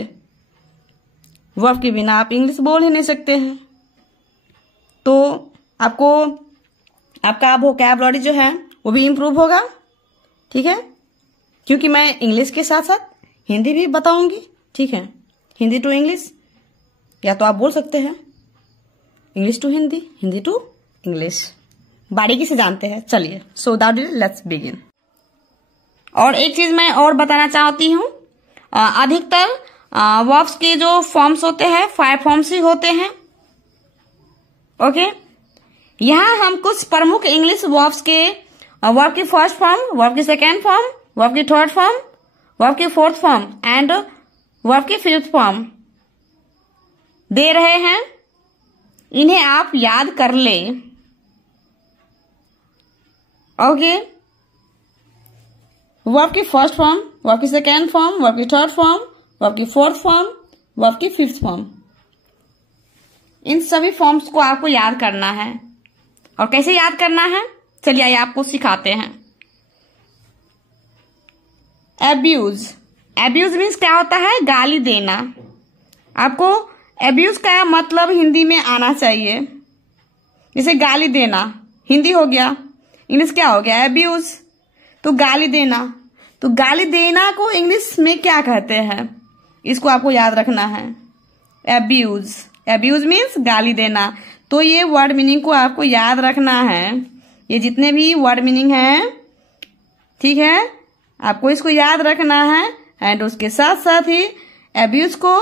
वर्ब के बिना आप इंग्लिश बोल ही नहीं सकते हैं। तो आपको आपका वोकैबुलरी जो है वो भी इम्प्रूव होगा, ठीक है, क्योंकि मैं इंग्लिश के साथ साथ हिंदी भी बताऊंगी, ठीक है। हिंदी टू इंग्लिश, या तो आप बोल सकते हैं English to Hindi, Hindi to English, बारीकी से जानते हैं। चलिए, सो दैट लेट्स बिगिन। और एक चीज मैं और बताना चाहती हूँ, अधिकतर वर्ब्स के जो फॉर्म्स होते हैं 5 फॉर्म्स ही होते हैं, ओके। यहाँ हम कुछ प्रमुख इंग्लिश वर्ब्स के वर्ब की फर्स्ट फॉर्म, वर्ब की सेकेंड फॉर्म, वर्ब की थर्ड फॉर्म, वर्ब की फोर्थ फॉर्म एंड वर्ब की फिफ्थ फॉर्म दे रहे हैं। इन्हें आप याद कर ले, ओके। वर्ब की फर्स्ट फॉर्म, वर्ब की सेकेंड फॉर्म, वर्ब की थर्ड फॉर्म, वर्ब की फोर्थ फॉर्म, वर्ब की फिफ्थ फॉर्म, इन सभी फॉर्म्स को आपको याद करना है। और कैसे याद करना है, चलिए आइए आपको सिखाते हैं। एब्यूज, एब्यूज मीन्स क्या होता है? गाली देना। आपको एब्यूज का मतलब हिंदी में आना चाहिए। जैसे गाली देना हिंदी हो गया, इंग्लिश क्या हो गया? अब्यूज। तो गाली देना, तो गाली देना को इंग्लिश में क्या कहते हैं? इसको आपको याद रखना है, अब्यूज। अब्यूज मीन्स गाली देना। तो ये वर्ड मीनिंग को आपको याद रखना है। ये जितने भी वर्ड मीनिंग हैं, ठीक है, आपको इसको याद रखना है। एंड उसके साथ साथ ही अब्यूज को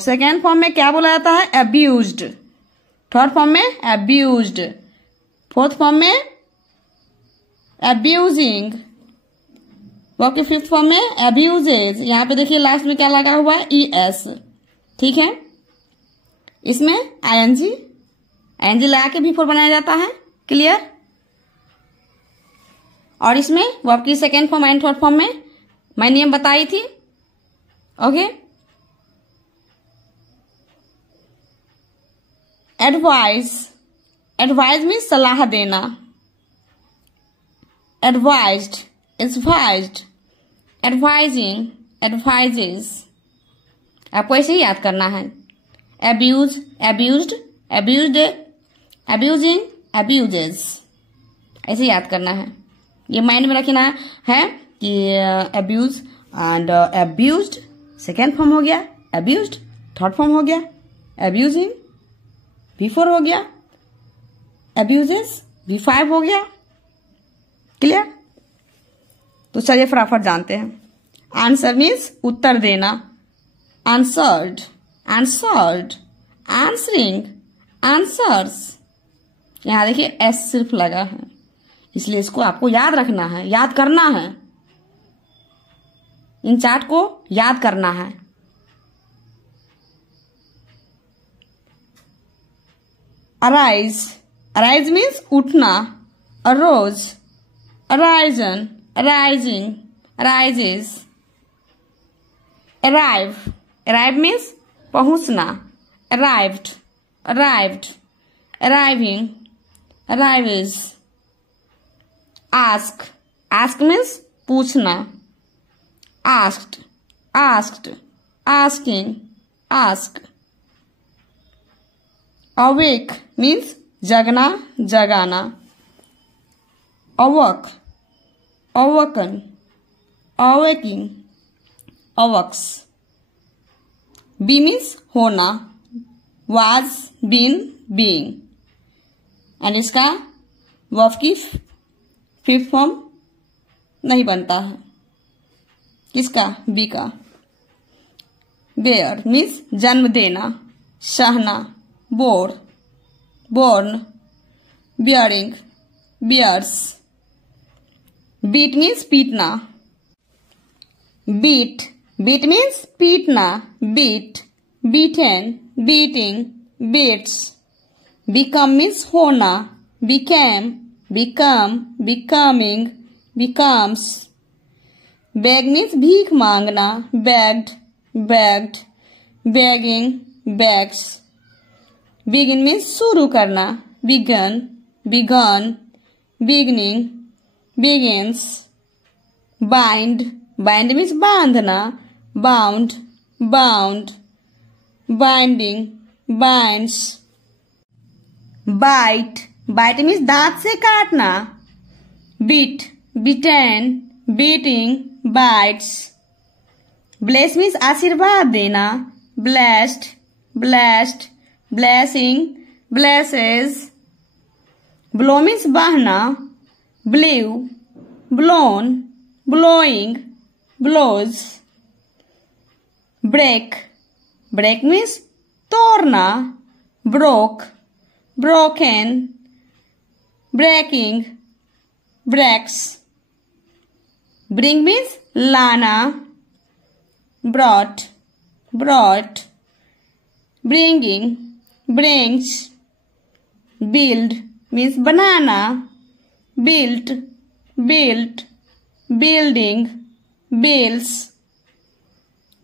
सेकेंड फॉर्म में क्या बोला जाता है? अब्यूज्ड। थर्ड फॉर्म में अब्यूज्ड। फोर्थ फॉर्म में अब्यूजिंग। ओके, फिफ्थ फॉर्म में अब्यूजेज। यहाँ पे देखिए लास्ट में क्या लगा हुआ है? ES। ठीक है, इसमें ING लगा के भी फोर बनाया जाता है। क्लियर? और इसमें वर्ब की second form and third form में मैं नियम बताई थी। Okay, advise. एडवाइज मीन्स सलाह देना। Advised, advised, advising, advises. आपको ऐसे ही याद करना है। Abuse, abused, abused, abusing, abuses, ऐसे याद करना है। ये माइंड में रखना है कि abuse and abused second form हो गया, अब्यूज्ड थर्ड फॉर्म हो गया, अब्यूजिंग V4 हो गया, अब्यूजेस V5 हो गया। क्लियर? तो चलिए फटाफट जानते हैं। आंसर मीन्स उत्तर देना, आंसर्ड, आंसर्ड, आंसरिंग, आंसर्स। यहां देखिए S सिर्फ लगा है, इसलिए इसको आपको याद रखना है, याद करना है। इन चार्ट को याद करना है। अराइज, अराइज मीन्स उठना, arose, arisen, arising, arises. Arrive, arrive means पहुंचना, arrived, arrived, arriving, arrives. Ask, ask means पूछना, asked, asked, asking, ask. Awake means जगना, जगाना, awoke, awoken, awaking, awakes. Be means होना, वाज, बीन, बीइंग। एंड इसका verb की fifth form नहीं बनता है। किसका? बी का। बेयर मीन्स जन्म देना, सहना, bore, born, bearing, bears. Beat means पीटना, बीट, बीट मीन्स पीटना, beat, beaten, beating, beats. Become means होना, became, become, becoming, becomes. Beg means भीख मांगना, begged, begged, begging, begs. Begin means शुरू करना, begun, begun, beginning, begins. Bind, bind means बांधना, bound, bound, binding, binds. Bite, bite means दांत से काटना, bit, beaten, biting, bites. Bless means आशीर्वाद देना, blessed, blessed, blessing, blesses. Blow means बहना, blew, blown, blowing, blows. Break, break means तोड़ना, broke, broken, breaking, breaks. Bring means लाना, brought, brought, bringing, brings. Build means बनाना, built, built, building, builds.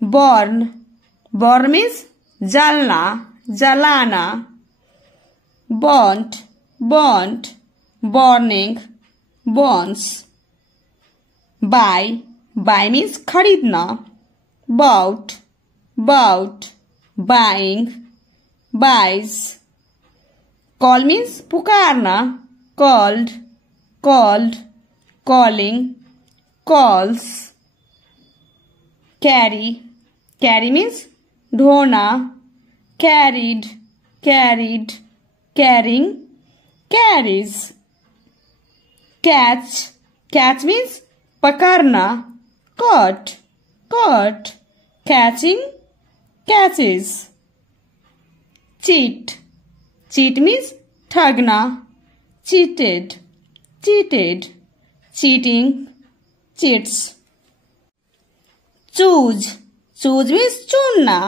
Burn, burn means जलना, जलाना, burnt, burnt, burning, burns. Buy, buy means खरीदना, bought, bought, buying, buys. Call means पुकारना, called, called, calling, calls. Carry, carry means ढोना, carried, carried, carrying, carries. Catch, catch means पकड़ना, caught, caught, catching, catches. Cheat, cheat means ठगना, cheated, cheated, cheating, cheats. Choose, choose means चुनना,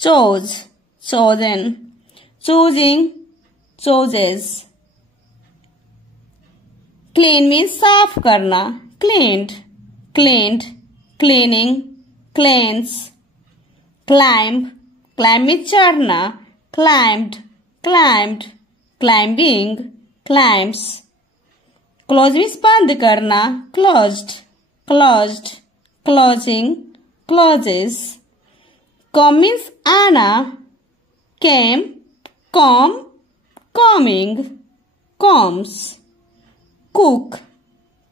chose, chosen, choosing, chooses. Clean means साफ करना, cleaned, cleaned, cleaning, cleanse. Climb, climb means चढ़ना, climbed, climbed, climbing, climbs. Close means बंद करना, closed, closed, closing, closes. Come means आना, came, come, coming, comes. Cook,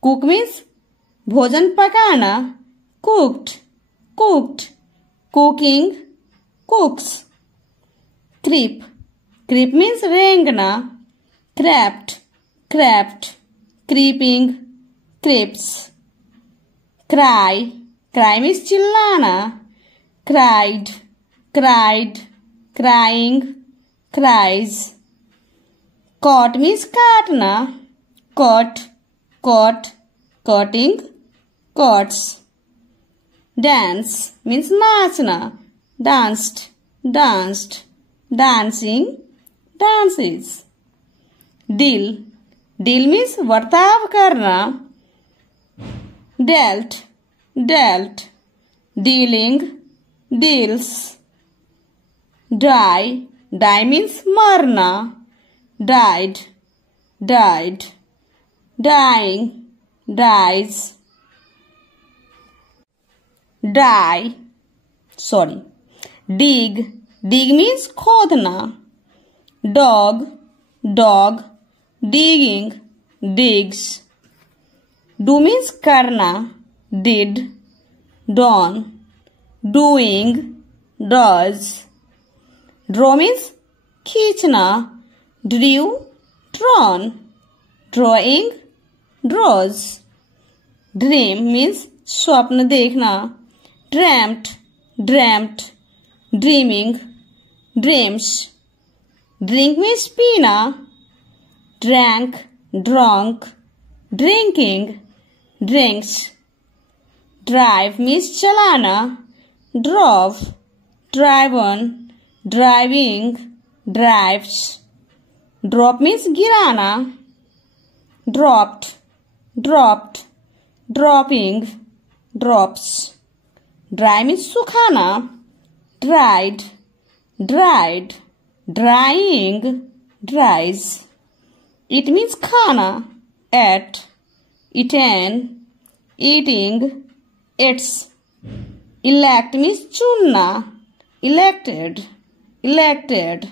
cook means भोजन पकाना, cooked, cooked, cooking, cooks. Creep, creep means रेंगना, crept, crept, creeping, creeps. Cry, cry means चिल्लाना, cried, cried, crying, cries. Caught means काटना, caught, caught, cutting, cuts. Dance means नाचना, danced, danced, dancing, dances. Deal, deal means वर्ताव करना, dealt, dealt, dealing, deals. Die, die means मरना, died, died, dying, dies. Die, sorry. Dig, dig means खोदना, dog, dog, digging, digs. Do means करना, did, done, doing, does. Draw means खींचना, drew, drawn, drawing, draws. Dream means स्वप्न देखना, dreamt, dreamt, dreaming, dreams. Drink means पीना, drank, drunk, drinking, drinks. Drive means चलाना, drove, driven, driving, drives. Drop means गिराना, dropped, dropped, dropping, drops. Dry means सुखाना, dried, dried, drying, dries. Eat means खाना, ate, eaten, eating, eats. Elect means चुनना, elected, elected,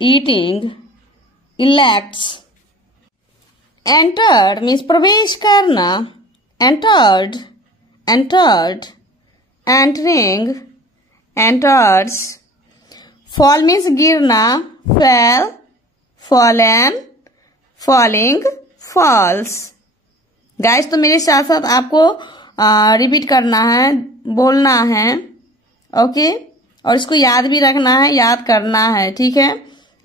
eating, elects. Entered means प्रवेश करना, entered, entered, entering, enters. Fall means गिरना, fell, fallen, falling, falls. Guys तो मेरे साथ साथ आपको रिपीट करना है, बोलना है, ओके, और इसको याद भी रखना है, याद करना है, ठीक है।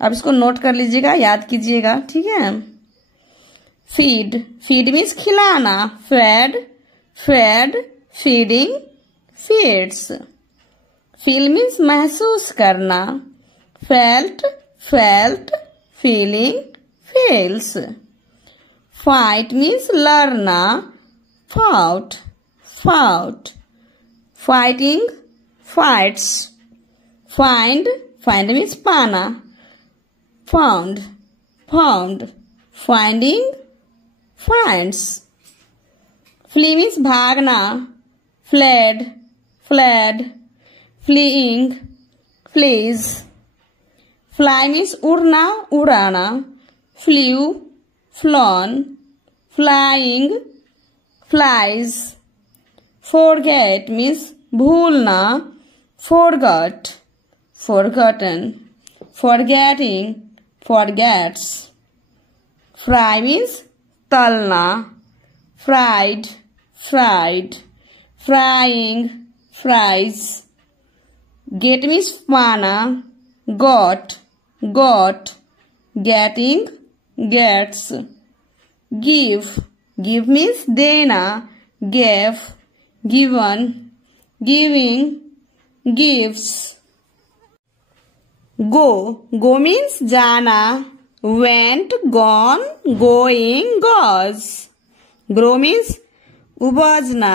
अब इसको नोट कर लीजिएगा, याद कीजिएगा, ठीक है। फीड, फीड मीन्स खिलाना, fed, fed, feeding, feeds. Feel means महसूस करना, felt, felt, feeling, feels. Fight means लड़ना, fought, fought, fighting, fights. Find, find means पाना, found, found, finding, finds. Flee means भागना, fled, fled, fleeing, flees. Fly means उड़ना, उड़ाना, flew, flown, flying, flies. Forget means भूलना, forgot, forgotten. Forgetting, forgets. Fry means तलना, fried, fried. Frying, fries. Get means पाना, got, got. Getting, gets. Give, give means देना, gave, given. Giving, gives. Go, go means जाना, went, gone, going, goes. Grow means उपजना,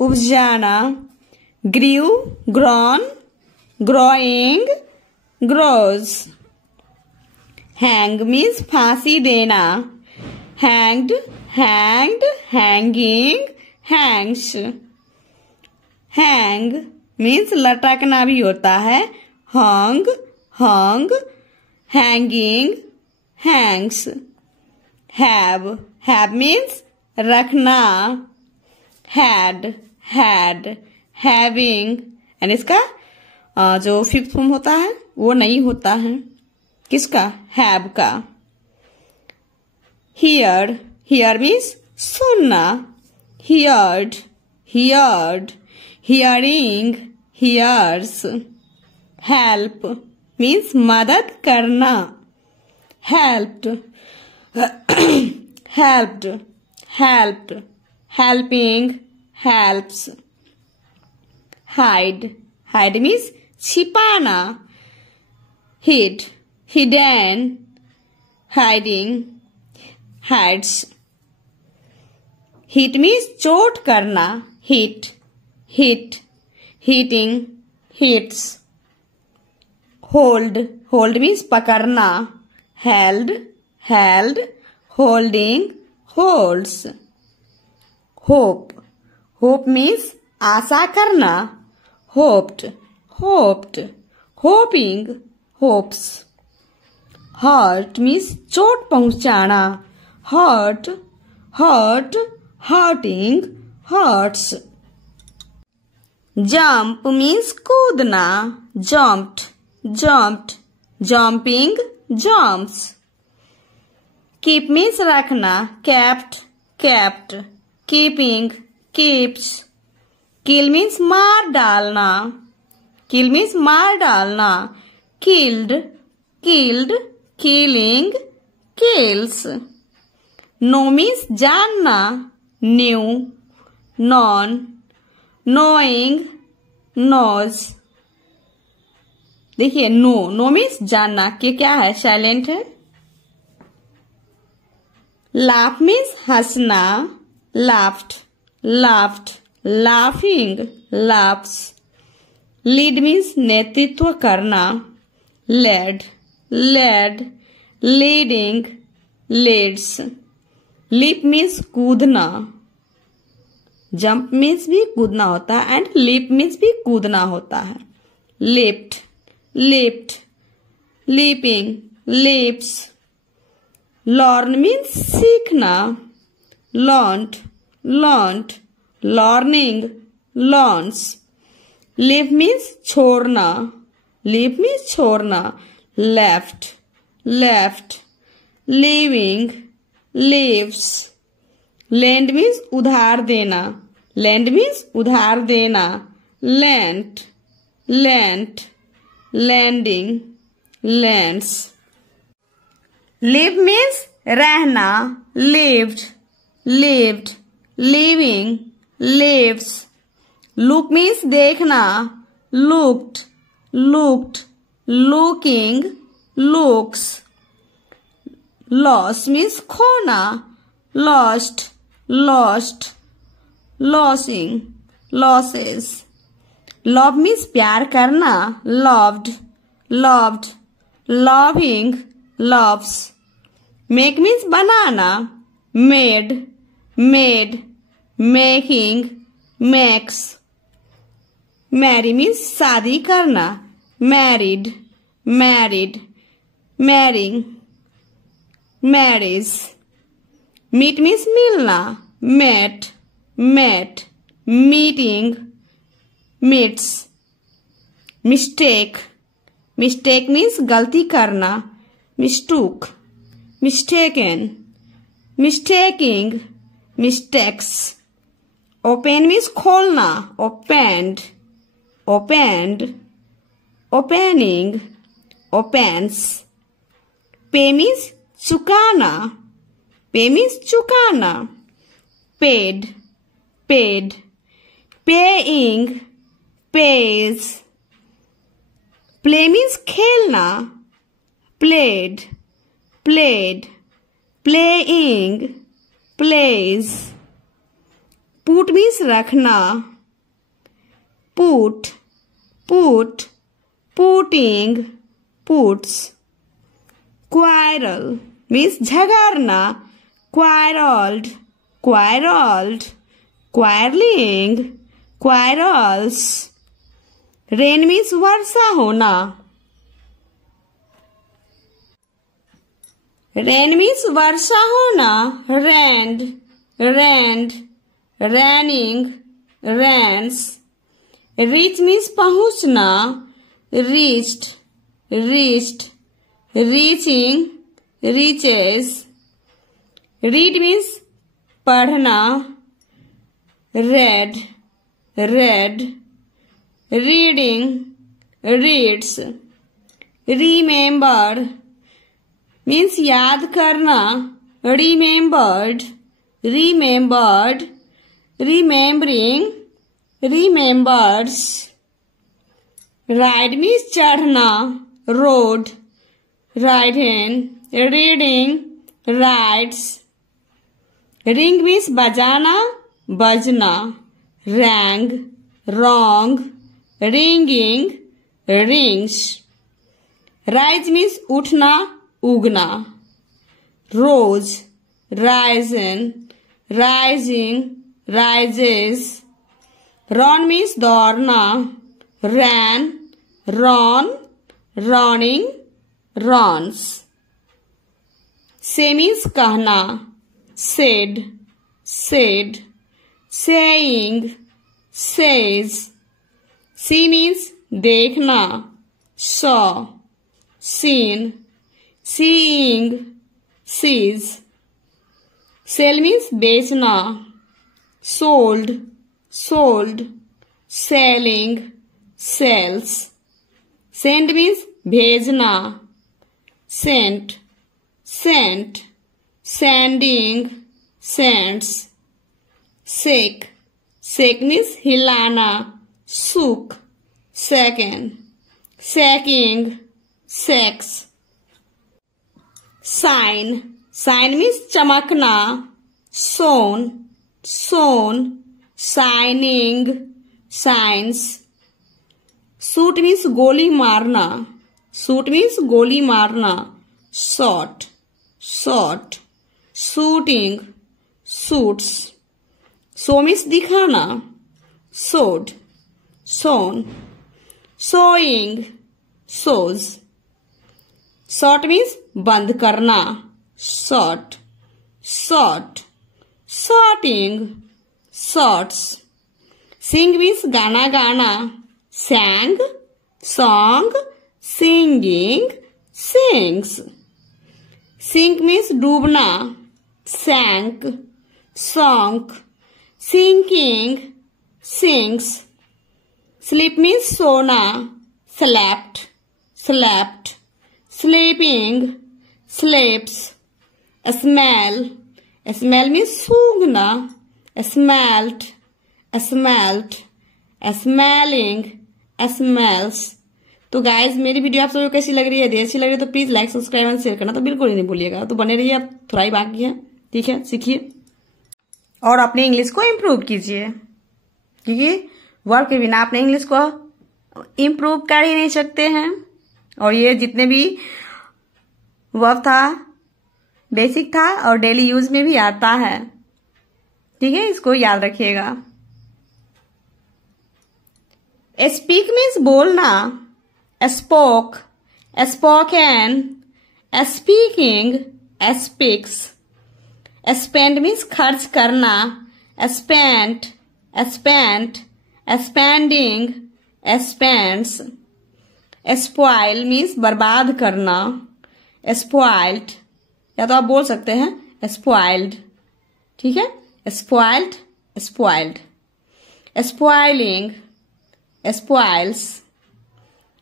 उपजाना. Grew, grown, growing, grows. Hang means फांसी देना, hanged, hanged, hanging, hangs. Hang means लटकना भी होता है, hung, hung, hanging, hangs. Have, have means रखना, had, had, having. and इसका जो fifth form होता है वो नहीं होता है, किसका, have का. Hear, hear means सुनना, heard, heard, hearing, hears. Help means मदद करना, helped, helped, helped, helping, helps. Hide, hide means छिपाना, hid, hidden, hiding, hides. Hit means चोट करना, hit, hit, hitting, hits. Hold, hold means पकड़ना, held, held, holding, holds. Hope, hope means आशा करना, hoped, hoped, hoping, hopes. Hurt means चोट पहुंचाना, hurt, hurt, hurting, hurts. Jump means कूदना, jumped, jumped, jumping, jumps. Keep means रखना, kept, kept, keeping, keeps. Kill means मार डालना, kill means मार डालना, killed, killed, killing, kills. Know means जानना, knew, known, knowing, knows. देखिए नो मीन्स जानना, के क्या है, साइलेंट है. लाफ मीन्स हंसना, laughed, laughed, laughing, laughs. Lead means नेतृत्व करना, led, led, leading, leads. Leap means कूदना, जंप मीन्स भी कूदना होता है एंड लीप मीन्स भी कूदना होता है. Lift, lift, leaping, leaps. Learn means सीखना, learned, learned, learning, learns. Leave means छोड़ना, लिव मीन्स छोड़ना, left, left, leaving, leaves. Lend means उधार देना, लेंड मीन्स उधार देना, lent, lent, lending, lends. Live means रहना, lived, lived, living, lives. Look means देखना, looked, looked, looking, looks. Lose means खोना, lost, lost, losing, loses. Love means प्यार करना, loved, loved, loving, loves. Make means बनाना, made, made, making, makes. Marry means शादी करना, married, married, marrying, marriage. Meet means मिलना, met, met, meeting, meets. Mistake, mistake means गलती करना, mistook, mistaken, mistaking, mistakes. Open means खोलना, opened, opened, opening, opens. Pay means चुकाना, pay means चुकाना, paid, paid, paying, pays. Play means खेलना, played, played, playing, plays. Put means रखना, put, put, putting, puts. Quarrel means झगड़ना, quarreled, quarreled, quarreling, quarrels. Rain means वर्षा होना, rain means वर्षा होना, rained, rained, raining, rains. Reach means पहुंचना, reached, reached, reaching, reaches. Read means पढ़ना, read, read, reading, reads. Remember means याद करना, remembered, remembered, remembering, remembers. Ride means चढ़ना, rode, riding, reading, rides. Ring means बजाना, बजना, rang, wrong, ringing, rings. Rise means उठना, उगना, rose, risen, rising, rises. Run means दौड़ना, ran, run, running, runs. Say means कहना, said, said, saying, says. See means देखना, saw, seen, seeing, sees. Sell means बेचना, sold, sold, selling, sells. Send means भेजना, sent, sent, sending, sends. Shake, shake means हिलाना, shook, shaken, shaking, shakes. Shine, shine means चमकना, shone, shone, shining, shines. Shoot means गोली मारना, shoot means गोली मारना, shot, shot, shooting, shoots. Show means दिखाना, showed, shown, showing, shows. Short means बंद करना, short, short, sorting, sorts. Sing means गाना गाना, sang, song, singing, sings. Sink means डूबना, sank, sunk, sinking, sinks. Sleep means सोना, slept, slept, sleeping, sleeps. Smell, smell means सूंघना, smelt, smelt, smelling, smells. तो guys मेरी video आप सबको कैसी लग रही है? अच्छी लग रही है तो please like subscribe and share करना तो बिल्कुल ही नहीं भूलिएगा। तो बने रहिए, आप थोड़ा ही बाकी है, ठीक है, सीखिए और अपने इंग्लिश को इम्प्रूव कीजिए, क्योंकि वर्क के बिना अपने इंग्लिश को इम्प्रूव कर ही नहीं सकते हैं। और ये जितने भी वर्क था बेसिक था और डेली यूज में भी आता है, ठीक है, इसको याद रखिएगा। स्पीक मीन्स बोलना, spoke, spoken, speaking, speaks. Spend means खर्च करना, spent, spent, spending, spends. Spoil means बर्बाद करना, स्पॉइल्ड, या तो आप बोल सकते हैं स्पॉइल्ड, ठीक है, spoiled, spoiled. Spoiling, spoils.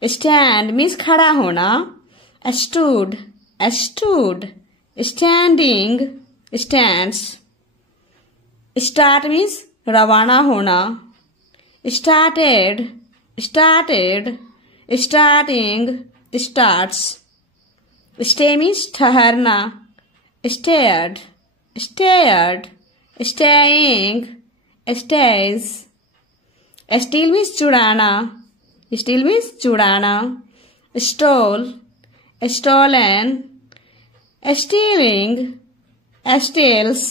Stand means खड़ा होना, stood, stood, standing, stands. Start means रवाना होना, started, started, starting, starts. Stay means ठहरना, stayed, stayed, staying, stays. Steal means चुराना, स्टील मीन्स चुराना, stole, stolen, stealing, steals.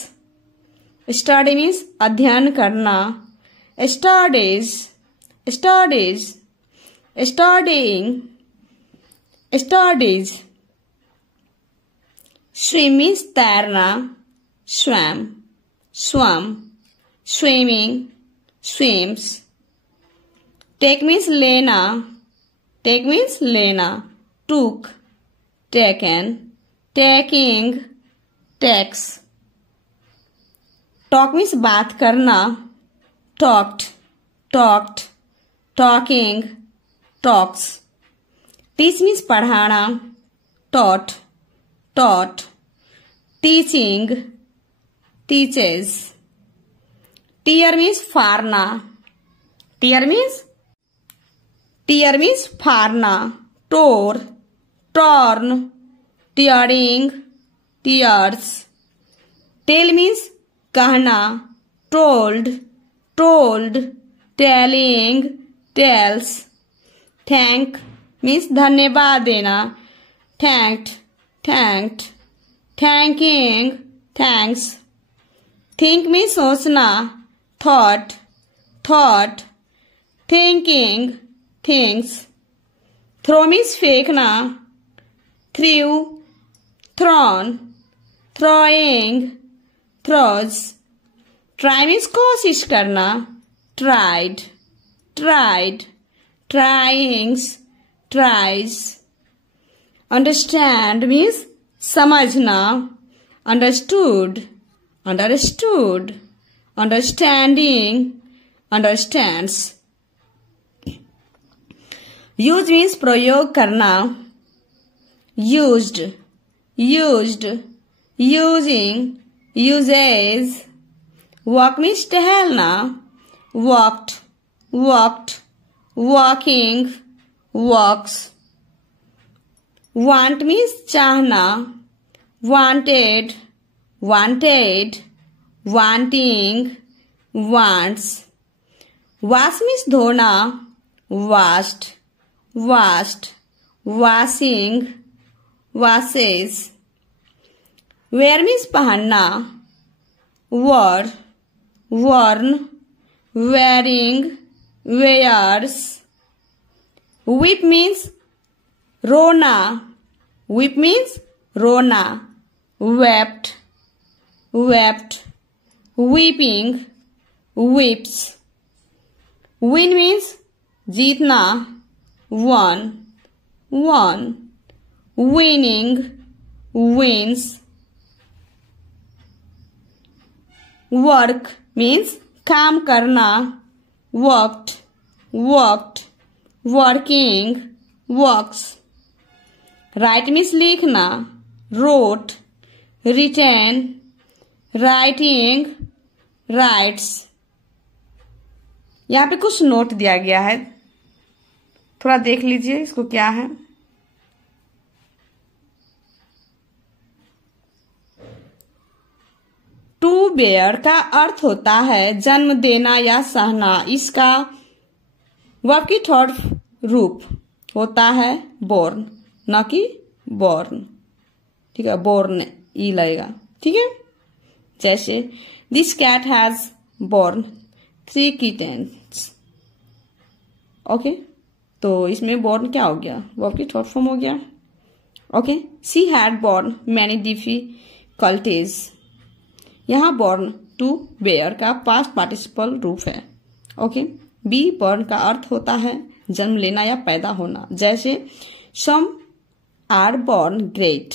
Study means अध्ययन करना, studies, studies, studying, studies. Swim means तैरना, swam, swum, swimming, swims. Take means लेना, take means लेना, took, taken, taking, takes. Talk means बात करना, talked, talked, talking, talks. Teach means पढ़ाना, taught, taught, teaching, teaches. Tear means फाड़ना, tear means, tear means फाड़ना, tore, torn, tearing, tears. Tell means कहना, told, told, telling, tells. Thank means धन्यवाद देना, thanked, thanked, thanking, thanks. Think means सोचना, thought, thought, thinking, thinks. Throw means फेंकना, threw, thrown, throwing, throws. Try means कोशिश करना, tried, tried, trying, tries. Understand means समझना, understood, understood, understanding, understands. Use means प्रयोग करना, used, used, using, uses. Walk means टहलना, walked, walked, walking, walks. Want means चाहना, wanted, wanted, wanting, wants. Wash means धोना, washed, washed, washing, washes. Wear means पहनना, wore, worn, wearing, wears. Weep means रोना, weep means रोना, wept, wept, weeping, weeps. Win means जीतना, won, won, winning, wins. Work means काम करना, worked, worked, working, works. Write means लिखना, wrote, written, writing, writes. यहाँ पे कुछ नोट दिया गया है, थोड़ा देख लीजिए इसको क्या है। टू बेयर का अर्थ होता है जन्म देना या सहना। इसका वर्ब की थर्ड रूप होता है बोर्न, न कि बोर्न। ठीक है, बोर्न ई लगेगा। ठीक है, जैसे this cat has born 3 kittens. Okay, तो इसमें बोर्न क्या हो गया, वर्ब की थर्ड फॉर्म हो गया। Okay, she had borne many difficulties. यहाँ बॉर्न टू बेयर का पास्ट पार्टिसिपल रूप है। ओके, बी बॉर्न का अर्थ होता है जन्म लेना या पैदा होना, जैसे some are born great.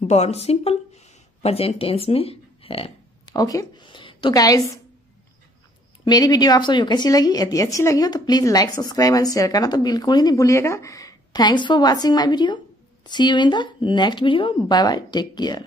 Born simple present tense में है। ओके, तो गाइज मेरी वीडियो आप सभी को कैसी लगी? यदि अच्छी लगी हो तो please like, subscribe and share करना तो बिल्कुल ही नहीं भूलिएगा। Thanks for watching my video. See you in the next video. Bye bye, take care.